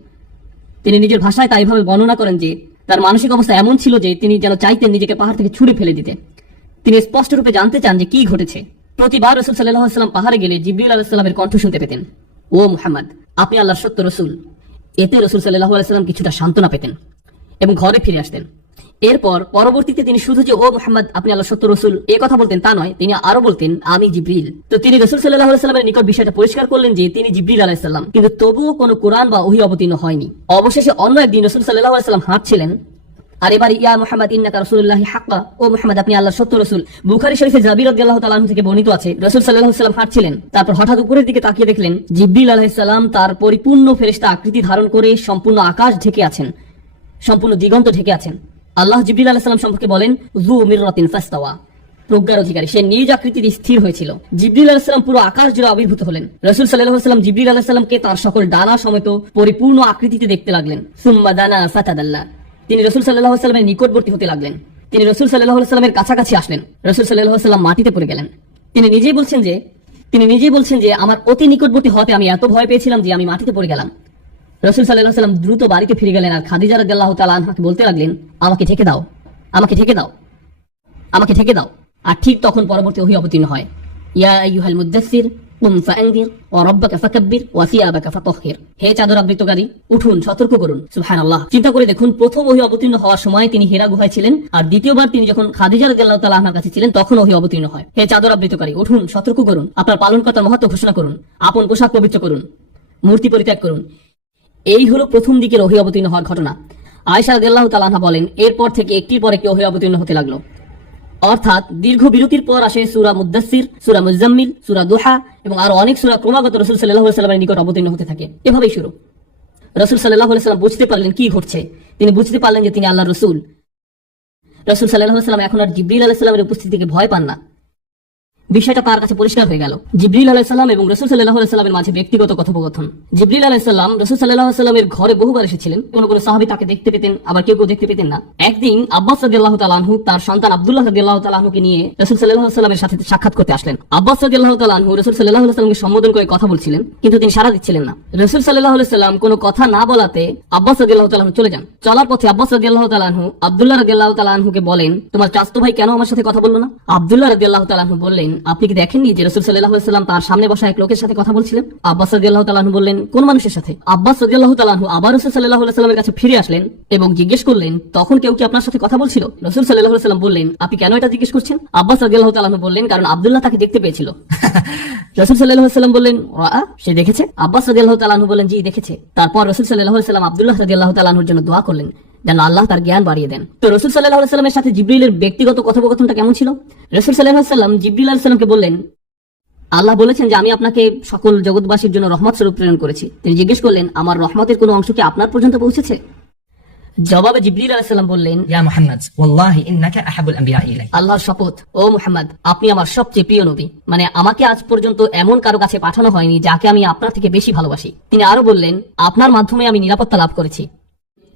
তিনি নিজের ভাষায় তা এইভাবে বর্ণনা করেন যে তার মানসিক অবস্থা এমন ছিল যে তিনি যেন চাইতেন নিজেকে পাহাড় থেকে ছুঁড়ে ফেলে দিতে। তিনি স্পষ্ট রূপে জানতে চান যে কি ঘটেছে। প্রতিবার রাসূল সাল্লাল্লাহু আলাইহি ওয়াসাল্লাম পাহাড়ে গেলে জিবরিল আলাইহিস সালামের কণ্ঠ শুনতে পেতেন, ও মুহাম্মদ, আপনি আল্লাহর সত্য রাসূল। এতে রাসূল সাল্লাল্লাহু আলাইহি ওয়াসাল্লাম কিছুটা সান্ত্বনা পেতেন এবং ঘরে ফিরে আসতেন। এরপর পরবর্তীতে তিনি শুধু যে ও মুহাম্মদ আপনি আল্লাহর সত্য রাসূল এই কথা বলতেন তা নয়, তিনি আরো বলতেন, আমি জিবরিল। তো তিনি রাসূল সাল্লাল্লাহু আলাইহি ওয়াসাল্লামের নিকট বিষয়টা পরিষ্কার করলেন যে তিনি জিবরিল আলাইহিস সালাম, কিন্তু তবুও কোনো কোরআন বা ওহী অবতীর্ণ হয়নি। অবশেষে অন্য একদিন রাসূল সাল্লাল্লাহু আলাইহি ওয়াসাল্লাম হাঁটছিলেন, আর এবার ইয়া মুহাম্মদ ইন্নাকা রাসূলুল্লাহি হাক্কা, ও মুহাম্মদ আপনি আল্লাহর সত্য রাসূল। বুখারী শরীফে জাবির রাদিয়াল্লাহু তাআলা আনহু থেকে বর্ণিত আছে, রাসূল সাল্লাল্লাহু আলাইহি ওয়াসাল্লাম হাঁটছিলেন, তারপর হঠাৎ উপরের দিকে তাকিয়ে দেখলেন জিবরিল আলাইহিস সালাম তার পরিপূর্ণ ফেরেশতা আকৃতি ধারণ করে সম্পূর্ণ আকাশ ঢেকে আছেন, সম্পূর্ণ দিগন্ত ঢেকে আছেন। আল্লাহ জিবরিল আলাইহিস সালাম সম্পর্কে বলেন, যু মিররাতিন ফাস্তাওয়া, প্রজ্ঞার অধিকারী, সে নিজ আকৃতিতে স্থির হয়েছিল। জিবরিল আলাইহিস সালাম পুরো আকাশ জুড়ে আবির্ভূত হলেন। রাসূল সাল্লাল্লাহু আলাইহি ওয়াসাল্লাম জিবরিল আলাইহিস সালামকে তার সকল ডানা সমেত পরিপূর্ণ আকৃতিতে দেখতে লাগলেন। সুম্মা দানা ফাতাদাল্লা, তিনি রাসূল সাল্লাল্লাহু আলাইহি ওয়াসাল্লামের নিকটবর্তী হতে লাগলেন। তিনি রাসূল সাল্লাল্লাহু আলাইহি ওয়াসাল্লামের কাছাকাছি আসলেন। রাসূল সাল্লাল্লাহু আলাইহি ওয়াসাল্লাম মাটিতে পড়ে গেলেন। তিনি নিজেই বলছেন যে আমার অতি নিকটবর্তী হতে আমি এত ভয় পেয়েছিলাম যে আমি মাটিতে পড়ে গেলাম। রাসূল সাল্লাল্লাহু আলাইহি ওয়াসাল্লাম দ্রুত বাড়িতে ফিরে গেলেন আর খাদিজা রাদিয়াল্লাহু তাআলা আনহাকে বলতে লাগলেন, আমাকে ঢেকে দাও, আমাকে ঢেকে দাও, আমাকে ঢেকে দাও। আর ঠিক তখন পরবর্তী ওহী অবতীর্ণ হয়, ইয়া আইয়ুহাল মুদ্দাসসির কুম ফাআনযির ওয়া রাব্বাকা ফাকাব্বির ওয়া সিয়াবাকা ফাতাহহির, হে চাদর আবৃতকারী উঠুন, সতর্ক করুন। সুবহানাল্লাহ। চিন্তা করে দেখুন, প্রথম ওহী অবতীর্ণ হওয়ার সময় তিনি হিরা গুহায় ছিলেন, আর দ্বিতীয়বার তিনি যখন খাদিজা রাদিয়াল্লাহু তাআলা আনহার কাছে ছিলেন তখন ওহী অবতীর্ণ হয়, হে চাদর আবৃতকারী উঠুন, সতর্ক করুন, আপনার পালনকর্তার মহত্ব ঘোষণা করুন, আপন পোশাক পবিত্র করুন, মূর্তি পরিত্যাগ করুন। এই হলো প্রথম দিকের ওহী অবতীর্ণ হওয়ার ঘটনা। আয়েশা রাদিয়াল্লাহু তাআলা আনহা বলেন, এরপর থেকে একটির পর একটি ওহী অবতীর্ণ হতে লাগলো। অর্থাৎ দীর্ঘ বিরতির পর আসে সূরা মুদ্দাসসির, সূরা মুজাম্মিল, সূরা দুহা এবং আরো অনেক সূরা ক্রমাগত রাসূল সাল্লাল্লাহু আলাইহি ওয়াসাল্লামের নিকট অবতীর্ণ হতে থাকে। এভাবেই শুরু। রাসূল সাল্লাল্লাহু আলাইহি ওয়াসাল্লাম বুঝতে পারলেন কি ঘটছে। তিনি বুঝতে পারলেন যে তিনি আল্লাহর রাসূল। রাসূল সাল্লাল্লাহু আলাইহি ওয়াসাল্লাম এখন আর জিবরিল আলাইহিস সালামের উপস্থিতিকে ভয় পান না। বিষয়টা তার কাছে পরিষ্কার হয়ে গেল। জিবরিল আলাইহিস সালাম এবং রাসূল সাল্লাল্লাহু আলাইহি ওয়াসাল্লামের মাঝে ব্যক্তিগত কথোপকথন। জিবরিল আলাইহিস সালাম রাসূল সাল্লাল্লাহু আলাইহি ওয়াসাল্লামের ঘরে বহুবার এসেছিলেন। কোন কোন সাহাবী তাকে দেখতে পেতেন, আবার কেউ কেউ দেখতে পেতেন না। একদিন আব্বাস রাদিয়াল্লাহু তাআলা আনহু তার সন্তান আব্দুল্লাহ রাদিয়াল্লাহু তাআলা আনহুকে নিয়ে রাসূল সাল্লাল্লাহু আলাইহি ওয়াসাল্লামের সাথে সাক্ষাৎ করতে আসলেন। আব্বাস রাদিয়াল্লাহু তাআলা আনহু রাসূল সাল্লাল্লাহু আলাইহি ওয়াসাল্লামকে সম্বোধন করে কথা বলছিলেন, কিন্তু তিনি সাড়া দিচ্ছিলেন না। রাসূল সাল্লাল্লাহু আলাইহি ওয়াসাল্লাম কোনো কথা না বলাতে আব্বাস রাদিয়াল্লাহু তাআলা আনহু চলে যান। চলার পথে আব্বাস রাদিয়াল্লাহু তাআলা আনহু আব্দুল্লাহ রাদিয়াল্লাহু তাআলা আনহুকে বলেন, তোমার চাচতো ভাই কেন আমার সাথে কথা বললো না? আব্দুল্লাহ রাদিয়াল্লাহু তাআলা আনহু বললেন, আপনি কি দেখেননি যে রাসূল সাল্লাল্লাহু আলাইহি ওয়াসাল্লাম তার সামনে বসা এক লোকের সাথে কথা বলছিলেন? আব্বাস রাদিয়াল্লাহু তাআলা আনহু বললেন, কোন মানুষের সাথে? আব্বাস রাদিয়াল্লাহু তাআলা আনহু আবার রাসূল সাল্লাল্লাহু আলাইহি ওয়াসাল্লামের কাছে ফিরে আসলেন এবং জিজ্ঞেস করলেন, তখন কেউ কি আপনার সাথে কথা বলছিল? রাসূল সাল্লাল্লাহু আলাইহি ওয়াসাল্লাম বললেন, আপনি কেন এটা জিজ্ঞেস করছেন? আব্বাস রাদিয়াল্লাহু তাআলা আনহু বললেন, কারণ আব্দুল্লাহ তাকে দেখতে পেয়েছিল। রাসূল সাল্লাল্লাহু আলাইহি ওয়াসাল্লাম বললেন, সে দেখেছে? আব্বাস রাদিয়াল্লাহু তাআলা আনহু বললেন, জি দেখেছে। তারপর রাসূল সাল্লাল্লাহু আলাইহি ওয়াসাল্লাম আব্দুল্লাহ রাদিয়াল্লাহু তাআলা আনহুর জন্য দোয়া করলেন যেন আল্লাহ তার জ্ঞান বাড়িয়ে দেন। তো রাসূল সাল্লাল্লাহু আলাইহি ওয়াসাল্লামের সাথে জিবরিলের ব্যক্তিগত কথোপকথনটা কেমন ছিল? রাসূল সাল্লাল্লাহু আলাইহি ওয়াসাল্লাম জিবরিল আলাইহিস সালামকে বললেন, আল্লাহ বলেছেন যে আমি আপনাকে সকল জগৎবাসীর জন্য রহমত স্বরূপ প্রেরণ করেছি। তিনি জিজ্ঞেস করলেন, আমার রহমতের কোনো অংশ কি আপনার পর্যন্ত পৌঁছেছে? জবাবে জিবরিল আলাইহিস সালাম বললেন, يا محمد والله إنك أحب الأنبياء إلي আল্লাহর শপথ, ও মুহাম্মদ, আপনি আমার সবচেয়ে প্রিয় নবী। মানে আমাকে আজ পর্যন্ত এমন কারো কাছে পাঠানো হয়নি যাকে আমি আপনার থেকে বেশি ভালোবাসি। তিনি আরো বললেন, আপনার মাধ্যমে আমি নিরাপত্তা লাভ করেছি।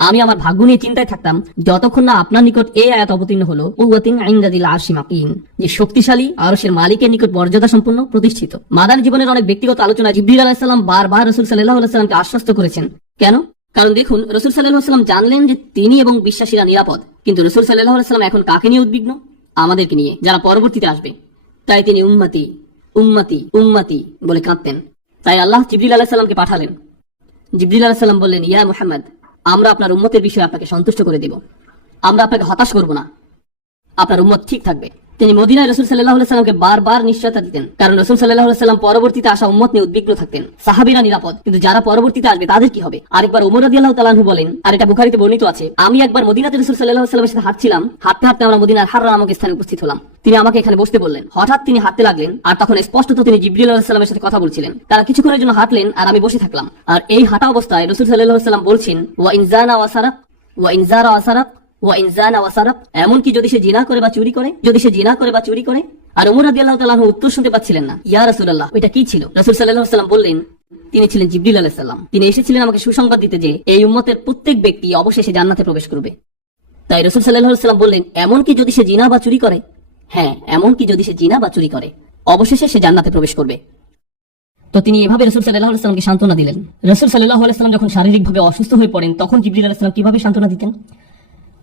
আমি আমার ভাগ্য নিয়ে চিন্তায় থাকতাম যতক্ষণ না আপনার নিকট এই আয়াত অবতীর্ণ হলো, কুওয়াতিন ইনদাদিল আরশি মাকিন, যে শক্তিশালী আরশের মালিকের নিকট মর্যাদা সম্পন্ন প্রতিষ্ঠিত। মাদানী জীবনের অনেক ব্যক্তিগত আলোচনা জিবরিল আলাইহিস সালাম বারবার রাসূল সাল্লাল্লাহু আলাইহি ওয়াসাল্লামকে আশ্বস্ত করেছেন। কেন? কারণ দেখুন, রাসূল সাল্লাল্লাহু আলাইহি ওয়াসাল্লাম জানলেন যে তিনি এবং বিশ্বাসীরা নিরাপদ, কিন্তু রাসূল সাল্লাল্লাহু আলাইহি ওয়াসাল্লাম এখন কাকে নিয়ে উদ্বিগ্ন? আমাদেরকে নিয়ে, যারা পরবর্তীতে আসবে। তাই তিনি উম্মতি উম্মতি উম্মতি বলে কাঁদতেন। তাই আল্লাহ জিবরিল আলাইহিস সালামকে পাঠালেন। জিবরিল আলাইহিস সালাম বললেন, ইয়া মুহাম্মদ, আমরা আপনার উম্মতের বিষয়ে আপনাকে সন্তুষ্ট করে দেব, আমরা আপনাকে হতাশ করব না, আপনার উম্মত ঠিক থাকবে। তিনি মদিনায় রাসূল সাল্লাল্লাহু আলাইহি ওয়াসাল্লামকে বারবার নিশ্চয়তা দিতেন, কারণ রাসূল সাল্লাল্লাহু আলাইহি ওয়াসাল্লাম পরবর্তীতে আসা উম্মত নিয়ে উদ্বিগ্ন থাকতেন। সাহাবীরা নিরাপদ, কিন্তু যারা পরবর্তীতে আসবে তাদের কি হবে? আরেকবার ওমর রাদিয়াল্লাহু তাআলা আনহু বলেন, আর এটা বুখারীতে বর্ণিত আছে, আমি একবার মদিনাতে রাসূল সাল্লাল্লাহু আলাইহি ওয়াসাল্লামের সাথে হাঁটছিলাম, হাঁটতে হাঁটতে আমরা মদিনার হাররা নামক স্থানে উপস্থিত হলাম। তিনি আমাকে এখানে বসতে বললেন। হঠাৎ তিনি হাঁটতে লাগলেন, আর তখন স্পষ্টত তিনি জিবরিল আলাইহিস সালামের সাথে কথা বলছিলেন। তারা কিছুক্ষণের জন্য হাঁটলেন, আর আমি বসে থাকলাম। আর এই হাঁটা অবস্থায় রাসূল সাল্লাল্লাহু আলাইহি ওয়াসাল্লাম বলছেন, ওয়া ইনজানা ওয়া সারাক ওয়া ইনজারা ওয়া সারাক ওয়া ইনজানা ওয়া সারাক, এমন কি যদি সে জিনা করে বা চুরি করে, যদি সে জিনা করে বা চুরি করে। আর ওমর রাদিয়াল্লাহু তাআলা আনহু উত্তর শুনতে পাচ্ছিলেন না। ইয়া রাসূলুল্লাহ, এটা কি ছিল? রাসূল সাল্লাল্লাহু আলাইহি ওয়াসাল্লাম বললেন, তিনি ছিলেন জিবরিল আলাইহিস সালাম। তিনি এসেছিলেন আমাকে সুসংবাদ দিতে যে এই উম্মতের প্রত্যেক ব্যক্তি অবশেষে জান্নাতে প্রবেশ করবে। তাই রাসূল সাল্লাল্লাহু আলাইহি ওয়াসাল্লাম বললেন, এমন কি যদি সে জিনা বা চুরি করে? হ্যাঁ, এমন কি যদি সে জিনা বা চুরি করে, অবশেষে সে জান্নাতে প্রবেশ করবে। তো তিনি এভাবে রাসূল সাল্লাল্লাহু আলাইহি ওয়াসাল্লামকে সান্ত্বনা দিলেন। রাসূল সাল্লাল্লাহু আলাইহি ওয়াসাল্লাম যখন শারীরিকভাবে অসুস্থ হয়ে পড়েন, তখন জিবরিল আলাইহিস সালাম কিভাবে সান্ত্বনা দিতেন?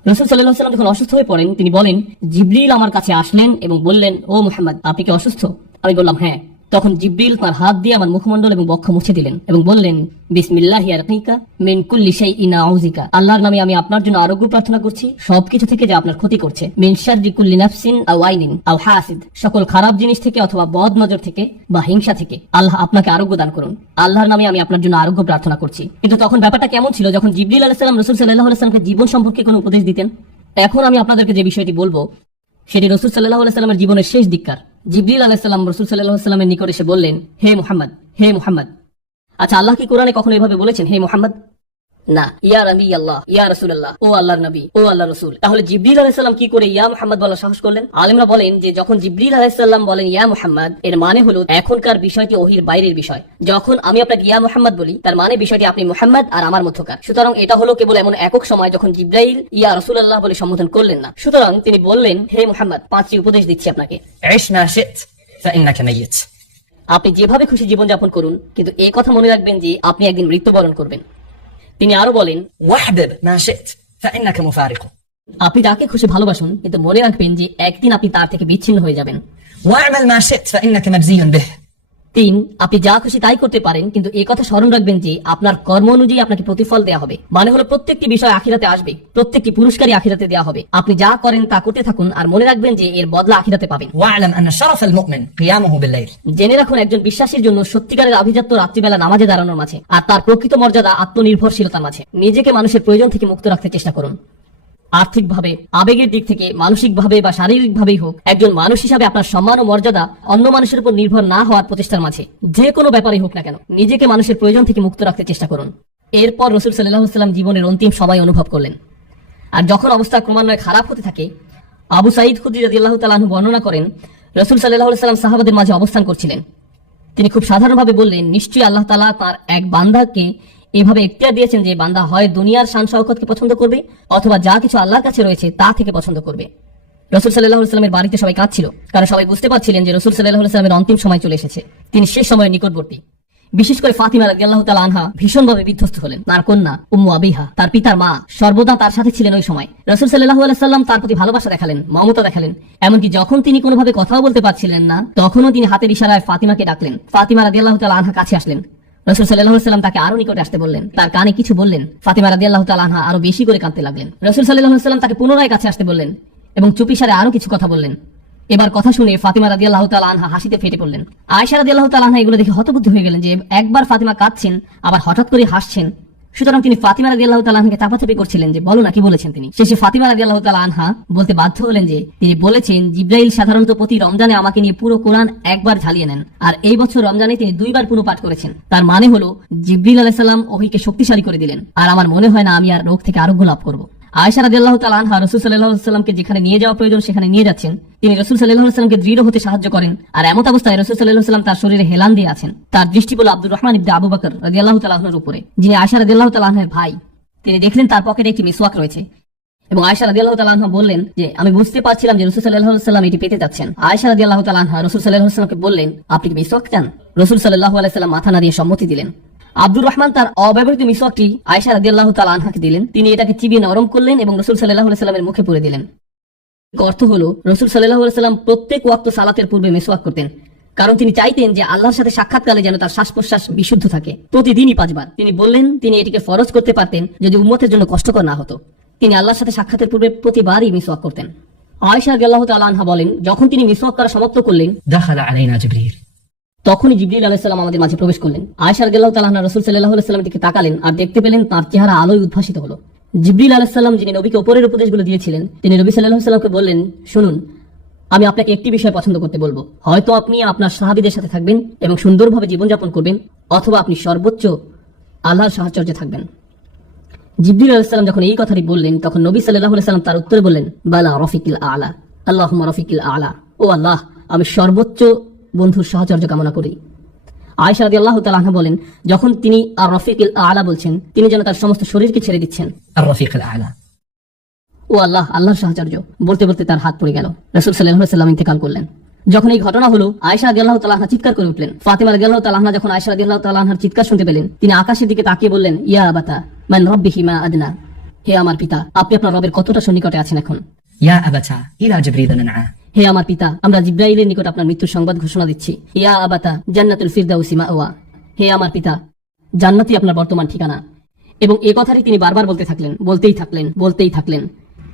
রাসূল সাল্লাল্লাহু আলাইহি ওয়াসাল্লাম যখন অসুস্থ হয়ে পড়েন, তিনি বলেন, জিবরিল আমার কাছে আসলেন এবং বললেন, ও মুহাম্মদ, আপনি কি অসুস্থ? আমি বললাম, হ্যাঁ। তখন জিবরিল তার হাত দিয়ে আমার মুখমণ্ডল এবং বক্ষ মুছে দিলেন এবং বললেন, বিসমিল্লাহি আরকিকা মিন কুল্লি শাইইন আউযিকা, আল্লাহর নামে আমি আপনার জন্য আরোগ্য প্রার্থনা করছি সবকিছু থেকে যা আপনার ক্ষতি করছে। মিন শাররি কুল্লি নাফসিন আও আইনিন আও হাসিদ, সকল খারাপ জিনিস থেকে অথবা বদ নজর থেকে বা হিংসা থেকে আল্লাহ আপনাকে আরোগ্য দান করুন। আল্লাহর নামে আমি আপনার জন্য আরোগ্য প্রার্থনা করছি। কিন্তু তখন ব্যাপারটা কেমন ছিল, যখন জিবরিল আলাইহিস সালাম রাসূল সাল্লাল্লাহু আলাইহি ওয়াসাল্লামকে জীবন সম্পর্কে কোনো উপদেশ দিতেন? এখন আমি আপনাদেরকে যে বিষয়টি বলবো সেটি রাসূল সাল্লাল্লাহু আলাইহি ওয়াসাল্লামের জীবনের শেষ দিককার। জিবরিল আলাইহিস সালাম রাসূল সাল্লাল্লাহু আলাইহি ওয়াসাল্লামের নিকট এসে বললেন, হে মুহাম্মদ, হে মুহাম্মদ। আচ্ছা, আল্লাহ কি কোরআনে কখনো এভাবে বলেছেন, হে মুহাম্মদ? না। ইয়া নবী আল্লাহ, ইয়া রাসূলুল্লাহ, ও আল্লাহর নবী, ও আল্লাহর রাসূল। তাহলে জিবরিল আলাইহিস সালাম কি করে ইয়া মুহাম্মদ বলার সাহস করলেন? আলেমরা বলেন যে যখন জিবরিল আলাইহিস সালাম বলেন ইয়া মুহাম্মদ, এর মানে হলো এখনকার বিষয়টি ওহীর বাইরের বিষয়। যখন আমি আপনাকে ইয়া মুহাম্মদ বলি, তার মানে বিষয়টি আপনি মুহাম্মদ আর আমার মধ্যকার। সুতরাং এটা হলো কেবল এমন একক সময় যখন জিবরাইল ইয়া রাসূলুল্লাহ বলে সম্বোধন করলেন না। সুতরাং তিনি বললেন, হে মুহাম্মদ, 5টি উপদেশ দিচ্ছি আপনাকে। عش ما شئت فإنك ميت আপনি যেভাবে খুশি জীবনযাপন করুন, কিন্তু এই কথা মনে রাখবেন যে আপনি একদিন মৃত্যুবরণ করবেন। তিনি আরো বলেন, واحبب ما شئت فإنك مفارق আপনি যাকে খুশি ভালোবাসুন, কিন্তু মনে রাখবেন যে একদিন আপনি তার থেকে বিচ্ছিন্ন হয়ে যাবেন। واعمل ما شئت فإنك مجزي به 3, আপনি যা খুশি তাই করতে পারেন, কিন্তু এই কথা স্মরণ রাখবেন যে আপনার কর্ম অনুযায়ী আপনাকে প্রতিফল দেওয়া হবে। মানে হলো প্রত্যেকটি বিষয় আখিরাতে আসবে, প্রত্যেকটি পুরস্কারই আখিরাতে দেওয়া হবে। আপনি যা করেন তা করতে থাকুন, আর মনে রাখবেন যে এর বদলা আখিরাতে পাবেন। واعلم أن شرف المؤمن قيامه بالليل জেনে রাখুন, একজন বিশ্বাসীর জন্য সত্যিকারের আভিজাত্য রাত্রিবেলা নামাজে দাঁড়ানোর মাঝে, আর তার প্রকৃত মর্যাদা আত্মনির্ভরশীলতার মাঝে। নিজেকে মানুষের প্রয়োজন থেকে মুক্ত রাখতে চেষ্টা করুন। আর্থিকভাবে, আবেগের দিক থেকে, মানসিকভাবে বা শারীরিকভাবেই হোক, একজন মানুষ হিসাবে আপনার সম্মান ও মর্যাদা অন্য মানুষের উপর নির্ভর না হওয়ার প্রচেষ্টার মাঝে। যে কোনো ব্যাপারে হোক না কেন, নিজেকে মানুষের প্রয়োজন থেকে মুক্ত রাখতে চেষ্টা করুন। এরপর রাসূল সাল্লাল্লাহু আলাইহি ওয়াসাল্লাম জীবনের অন্তিম সময় অনুভব করলেন। আর যখন অবস্থা ক্রমান্বয়ে খারাপ হতে থাকে, আবু সাঈদ খুদরি রাদিয়াল্লাহু তাআলা আনহু বর্ণনা করেন, রাসূল সাল্লাল্লাহু আলাইহি ওয়াসাল্লাম সাহাবাদের মাঝে অবস্থান করছিলেন। তিনি খুব সাধারণভাবে বললেন, নিশ্চয়ই আল্লাহ তাআলা তার এক বান্দাকে এভাবে ইখতিয়ার দিয়েছেন যে বান্দা হয় দুনিয়ার শান শওকতকে পছন্দ করবে, অথবা যা কিছু আল্লাহর কাছে রয়েছে তা থেকে পছন্দ করবে। রাসূল সাল্লাল্লাহু আলাইহি ওয়াসাল্লামের বাড়িতে সবাই কাঁদছিল, কারণ সবাই বুঝতে পারছিলেন যে রাসূল সাল্লাল্লাহু আলাইহি ওয়াসাল্লামের অন্তিম সময় চলে এসেছে। তিনি শেষ সময়ের নিকটবর্তী। বিশেষ করে ফাতিমা রাদিয়াল্লাহু তাআলা আনহা ভীষণভাবে বিধ্বস্ত হলেন। তার কন্যা উম্মু আবিহা, তার পিতার মা, সর্বদা তার সাথে ছিলেন ওই সময়। রাসূল সাল্লাল্লাহু আলাইহি ওয়াসাল্লাম তার প্রতি ভালোবাসা দেখালেন, মমতা দেখালেন। এমনকি যখন তিনি কোনোভাবে কথাও বলতে পারছিলেন না, তখনও তিনি হাতের ইশারায় ফাতিমাকে ডাকলেন। ফাতিমা রাদিয়াল্লাহু তাআলা আনহা কাছে আসলেন। রাসূল সাল্লাল্লাহু আলাইহি ওয়াসাল্লাম তাকে আরো নিকটে আসতে বললেন, তার কানে কিছু বললেন। ফাতিমা রাদিয়াল্লাহু তাআলা আনহা আরো বেশি করে কাঁদতে লাগলেন। রাসূল সাল্লাল্লাহু আলাইহি ওয়াসাল্লাম তাকে পুনরায় কাছে আসতে বললেন এবং চুপিসারে আরো কিছু কথা বললেন। এবার কথা শুনে ফাতিমা রাদিয়াল্লাহু তাআলা আনহা হাসিতে ফেটে পড়লেন। আয়েশা রাদিয়াল্লাহু তাআলা আনহা এগুলো দেখে হতবুদ্ধি হয়ে গেলেন যে একবার ফাতিমা কাঁদছেন, আবার হঠাৎ করে হাসছেন। সুতরাং তিনি ফাতিমা রাদিয়াল্লাহু তাআলা আনহাকে চাপাচাপি করছিলেন যে বলো না কি বলেছেন তিনি। শেষে ফাতিমা রাদিয়াল্লাহু তাআলা আনহা বলতে বাধ্য হলেন যে তিনি বলেছেন জিব্রাইল সাধারণত প্রতি রমজানে আমাকে নিয়ে পুরো কোরআন একবার ঝালিয়ে নেন, আর এই বছর রমজানে তিনি 2 বার পুরো পাঠ করেছেন। তার মানে হলো জিবরিল আলাইহিস সালাম ওহীকে শক্তিশালী করে দিলেন, আর আমার মনে হয় না আমি আর রোগ থেকে আরোগ্য লাভ করব। আয়েশা রাদিয়াল্লাহু তাআলা আনহা রাসূল সাল্লাল্লাহু আলাইহি ওয়াসাল্লামকে যেখানে নিয়ে যাওয়া প্রয়োজন সেখানে নিয়ে যাচ্ছেন। তিনি রাসূল সাল্লাল্লাহু আলাইহি ওয়াসাল্লামকে দৃঢ় হতে সাহায্য করেন, আর এমত অবস্থায় রাসূল সাল্লাল্লাহু আলাইহি ওয়াসাল্লাম তার শরীরে হেলান দিয়ে আছেন। তার দৃষ্টি পড়ল আব্দুর রহমান ইবনে আবু বকর রাদিয়াল্লাহু তাআলা আনহুর উপরে, যিনি আয়েশা রাদিয়াল্লাহু তাআলা আনহার ভাই। তিনি দেখলেন তার পকেটে একটি মিসওয়াক রয়েছে এবং আয়েশা রাদিয়াল্লাহু তাআলা আনহা বললেন যে আমি বুঝতে পারছিলাম যে রাসূল সাল্লাল্লাহু আলাইহি ওয়াসাল্লাম এটি পেতে যাচ্ছেন। আয়েশা রাদিয়াল্লাহু তাআলা আনহা রাসূল সাল্লাল্লাহু আলাইহি ওয়াসাল্লামকে বললেন আপনি কি মিসওয়াক চান? রাসূল সাল্লাল্লাহু আলাইহি ওয়াসাল্লাম মাথা নাড়িয়ে সম্মতি দিলেন। আব্দুর রহমান তার অব্যবহৃত মিসওয়াকটি আয়েশা রাদিয়াল্লাহু তাআলা আনহাকে দিলেন। তিনি এটাকে চিবিয়ে নরম করলেন এবং রাসূল সাল্লাল্লাহু আলাইহি ওয়াসাল্লামের মুখে পুরে দিলেন। অর্থ হলো রাসূল সাল্লাল্লাহু আলাইহি ওয়াসাল্লাম প্রত্যেক ওয়াক্ত সালাতের পূর্বে মিসওয়াক করতেন, কারণ তিনি চাইতেন যে আল্লাহর সাথে সাক্ষাৎকালে যেন তার শ্বাস প্রশ্বাস বিশুদ্ধ থাকে, প্রতিদিনই 5 বার। তিনি বললেন তিনি এটিকে ফরজ করতে পারতেন যদি উম্মতের জন্য কষ্টকর না হতো। তিনি আল্লাহর সাথে সাক্ষাতের পূর্বে প্রতিবারই মিসওয়াক করতেন। আয়েশা রাদিয়াল্লাহু তাআলা আনহা বলেন যখন তিনি মিসওয়াক করা সমাপ্ত করলেন دخل علينا جبريل তখনই জিবরিল আলাইহিস সালাম আমাদের মাঝে প্রবেশ করলেন। আয়েশা রাদিয়াল্লাহু তাআলা আনহা রাসূল সাল্লাল্লাহু আলাইহি ওয়াসাল্লামের দিকে তাকালেন আর দেখতে পেলেন তার চেহারা আলোয় উদ্ভাসিত হলো। জিবরিল আলাইহিস সালাম যিনি নবীকে উপরের উপদেশগুলো দিয়েছিলেন তিনি নবী সাল্লাল্লাহু আলাইহি ওয়াসাল্লামকে বললেন শুনুন, আমি আপনাকে একটি বিষয় পছন্দ করতে বলবো। হয়তো আপনি আপনার সাহাবীদের সাথে থাকবেন এবং সুন্দরভাবে জীবনযাপন করবেন, অথবা আপনি সর্বোচ্চ আল্লাহর সাহচর্যে থাকবেন। জিবরিল আলাইহিস সালাম যখন এই কথাটি বললেন তখন নবী সাল্লাল্লাহু আলাইহি ওয়াসাল্লাম তার উত্তরে বললেন বালা রফিকিল আলা, আল্লাহুম্মা রফিকিল আলা, ও আল্লাহ আমি সর্বোচ্চ বন্ধুর সাহচর্য কামনা করি। আয়েশা রাদিয়াল্লাহু তাআলা আনহা বলেন যখন তিনি আর রফিকিল আলা বলছেন তিনি যেন তার সমস্ত শরীরকে ছেড়ে দিচ্ছেন। الرفيق الأعلى ও আল্লাহ, আল্লাহর সাহচর্য বলতে বলতে তার হাত পড়ে গেল। রাসূল সাল্লাল্লাহু আলাইহি ওয়াসাল্লাম ইন্তেকাল করলেন। যখন এই ঘটনা হলো আয়েশা রাদিয়াল্লাহু তাআলা আনহা চিৎকার করে উঠলেন। ফাতিমা রাদিয়াল্লাহু তাআলা আনহা যখন আয়েশা রাদিয়াল্লাহু তাআলা আনহার চিৎকার শুনতে পেলেন তিনি আকাশের দিকে তাকিয়ে বললেন ইয়া আবাতা মান রাব্বিহি মা আদনা, হে আমার পিতা আপনি আপনার রবের কতটা সন্নিকটে আছেন এখন। يا أبتا إلى جبريل ننعى হে আমার পিতা আমরা জিবরাইলের নিকট আপনার মৃত্যুর সংবাদ ঘোষণা দিচ্ছি। ইয়া আবাতা জান্নাতুল ফিরদাউসি মাওয়া, হে আমার পিতা জান্নাতই আপনার বর্তমান ঠিকানা। এবং এই কথাটি তিনি বারবার বলতেই থাকলেন।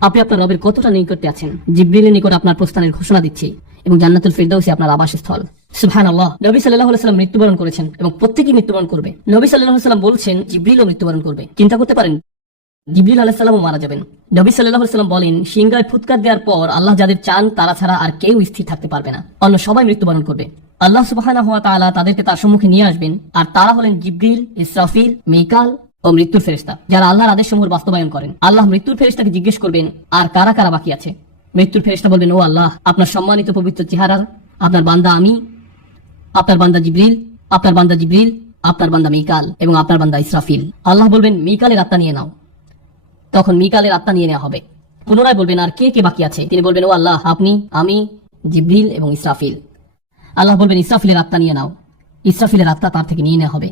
আপনি আপনার রবের কতটা নিকটে আছেন। জিবরিলের নিকট আপনার প্রস্থানের ঘোষণা দিচ্ছি এবং জান্নাতুল ফিরদাউসি আপনার আবাসস্থল। সুবহানাল্লাহ। নবী সাল্লাল্লাহু আলাইহি ওয়াসাল্লাম মৃত্যুবরণ করেছেন এবং প্রত্যেকেই মৃত্যুবরণ করবে। নবী সাল্লাল্লাহু আলাইহি ওয়াসাল্লাম বলছেন জিবরিলও মৃত্যুবরণ করবে। চিন্তা করতে পারেন জিবরিল আলাইহিস সালামও মারা যাবেন। নবী সাল্লাল্লাহু আলাইহি ওয়াসাল্লাম বলেন সিংহায় ফুৎকার দেওয়ার পর আল্লাহ যাদের চান তারা ছাড়া আর কেউ স্থির থাকতে পারবে না, অন্য সবাই মৃত্যুবরণ করবে। আল্লাহ সুবহানাহু ওয়া তাআলা তাদেরকে তার সম্মুখে নিয়ে আসবেন, আর তারা হলেন জিবরিল, ইসরাফিল, মিকাল ও মৃত্যুর ফেরেশতা, যারা আল্লাহর আদেশসমূহ বাস্তবায়ন করেন। আল্লাহ মৃত্যুর ফেরেশতাকে জিজ্ঞেস করবেন আর কারা কারা বাকি আছে। মৃত্যুর ফেরেশতা বলবেন ও আল্লাহ আপনার সম্মানিত পবিত্র চেহারার আপনার বান্দা আমি, আপনার বান্দা জিবরিল, আপনার বান্দা জিবরিল, আপনার বান্দা মিকাল এবং আপনার বান্দা ইসরাফিল। আল্লাহ বলবেন মিকালের আত্মা নিয়ে নাও। তখন মিকালের আত্মা নিয়ে নেওয়া হবে। পুনরায় বলবেন আর কে কে বাকি আছে। তিনি বলবেন ও আল্লাহ আপনি, আমি, জিবরিল এবং ইসরাফিল। আল্লাহ বলবেন ইসরাফিলের আত্মা নিয়ে নাও। ইসরাফিলের আত্মা তার থেকে নিয়ে নেওয়া হবে।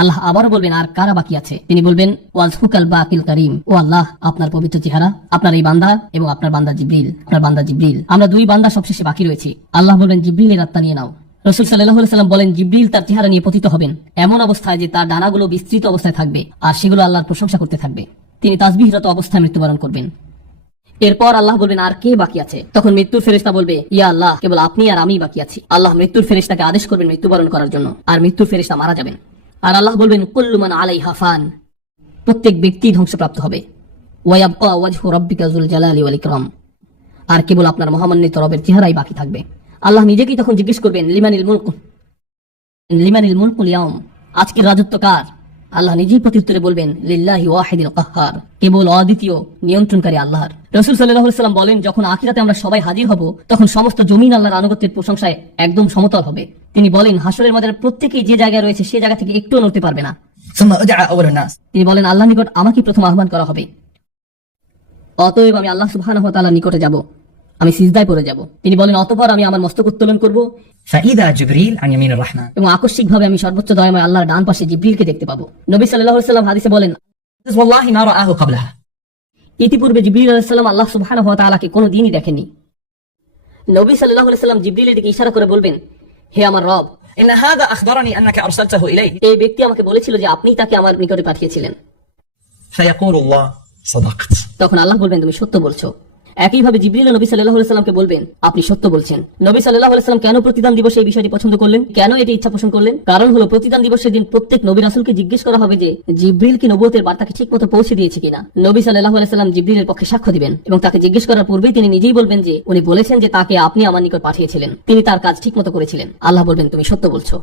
আল্লাহ আবারও বলবেন আর কারা বাকি আছে। তিনি বলবেন ওয়াজহুকাল বাকিল কারীম, ও আল্লাহ আপনার পবিত্র চেহারা আপনার এই বান্দা এবং আপনার বান্দা জিবরিল, আপনার বান্দা জিবরিল, আমরা 2 বান্দা সবশেষে বাকি রয়েছি। আল্লাহ বলবেন জিবরিলের আত্মা নিয়ে নাও। রাসূল সাল্লাল্লাহু আলাইহি ওয়াসাল্লাম বলেন জিবরিল তার চেহারা নিয়ে পতিত হবেন এমন অবস্থায় যে তার ডানাগুলো বিস্তৃত অবস্থায় থাকবে আর সেগুলো আল্লাহর প্রশংসা করতে থাকবে। তিনি তাসবিহরত অবস্থায় মৃত্যুবরণ করবেন। এরপর আল্লাহ বলবেন আর কে বাকি আছে। তখন মৃত্যুর ফেরেশতা বলবে ইয়া আল্লাহ কেবল আপনি আর আমি বাকি আছি। আল্লাহ মৃত্যুর ফেরেশতাকে আদেশ করবেন মৃত্যুবরণ করার জন্য, আর মৃত্যুর ফেরেশতা মারা যাবেন। আর আল্লাহ বলবেন কুল্লু মান আলাইহা ফান, প্রত্যেক ব্যক্তি ধ্বংসপ্রাপ্ত হবে। ওয়া ইয়াবকা ওয়াজহু রাব্বিকা যুল জালালি ওয়াল ইকরাম, আর কেবল আপনার মহামান্বিত রবের চেহারাই বাকি থাকবে। আল্লাহ নিজেকেই তখন জিজ্ঞেস করবেন লিমানিল মুলকুল ইয়াউম, আজকের রাজত্ব কার। আল্লাহ নিজেই প্রত্যুত্তরে বলবেন লিল্লাহি ওয়াহিদিল কাহ্হার, কেবল অদ্বিতীয় নিয়ন্ত্রণকারী আল্লাহর। রাসূল সাল্লাল্লাহু আলাইহি ওয়াসাল্লাম বলেন যখন আখিরাতে আমরা সবাই হাজির হব তখন সমস্ত জমিন আল্লাহর আনুগত্যের প্রশংসায় একদম সমতল হবে। তিনি বলেন হাসরের ময়দানে প্রত্যেকেই যে জায়গায় রয়েছে সে জায়গা থেকে একটুও নড়তে পারবে না। ثم أدعى أول الناس তিনি বলেন আল্লাহর নিকট আমাকে প্রথম আহ্বান করা হবে। অতএব আমি আল্লাহ সুবহানাহু ওয়া তাআলার নিকটে যাব, আমি সিজদায় পড়ে যাব। তিনি বলেন অতঃপর আমি আমার মস্তক উত্তোলন করব فإذا جبريل عن يمين الرحمن এবং আকস্মিকভাবে আমি সর্বোচ্চ দয়াময় আল্লাহর ডান পাশে জিবরিলকে দেখতে পাবো। নবী সাল্লাল্লাহু আলাইহি ওয়াসাল্লাম হাদিসে বলেন والله ما رآه قبلها ইতিপূর্বে জিবরিল আলাইহিস সালাম আল্লাহ সুবহানাহু ওয়া তাআলাকে কোনো দিনই দেখেননি। নবী সাল্লাল্লাহু আলাইহি ওয়াসাল্লাম জিবরিলের দিকে ইশারা করে বলবেন হে আমার রব, إن هذا أخبرني أنك أرسلته إلي এই ব্যক্তি আমাকে বলেছিল যে আপনি তাকে আমার নিকটে পাঠিয়েছিলেন। فيقول الله صدقت তখন আল্লাহ বলবেন তুমি সত্য বলছো। একইভাবে জিবরিল নবী সাল্লাল্লাহু আলাইহি সাল্লামকে বলবেন আপনি সত্য বলছেন। নবী সাল্লাল্লাহু আলাইহি সাল্লাম কেন প্রতিদান দিবসে এই বিষয়টি পছন্দ করলেন, কেন এটি ইচ্ছা পোষণ করলেন? কারণ হলো প্রতিদান দিবসের দিন প্রত্যেক নবী রাসূলকে জিজ্ঞেস করা হবে যে জিবরিল কি নবুয়তের বার্তাকে ঠিকমতো পৌঁছে দিয়েছে কিনা। নবী সাল্লাল্লাহু আলাইহি সাল্লাম জিবরিলের পক্ষে সাক্ষ্য দিবেন এবং তাকে জিজ্ঞেস করার পূর্বেই তিনি নিজেই বলবেন যে উনি বলেছেন যে তাকে আপনি আমার নিকট পাঠিয়েছিলেন, তিনি তার কাজ ঠিকমতো করেছিলেন। আল্লাহ বলবেন তুমি সত্য বলছো।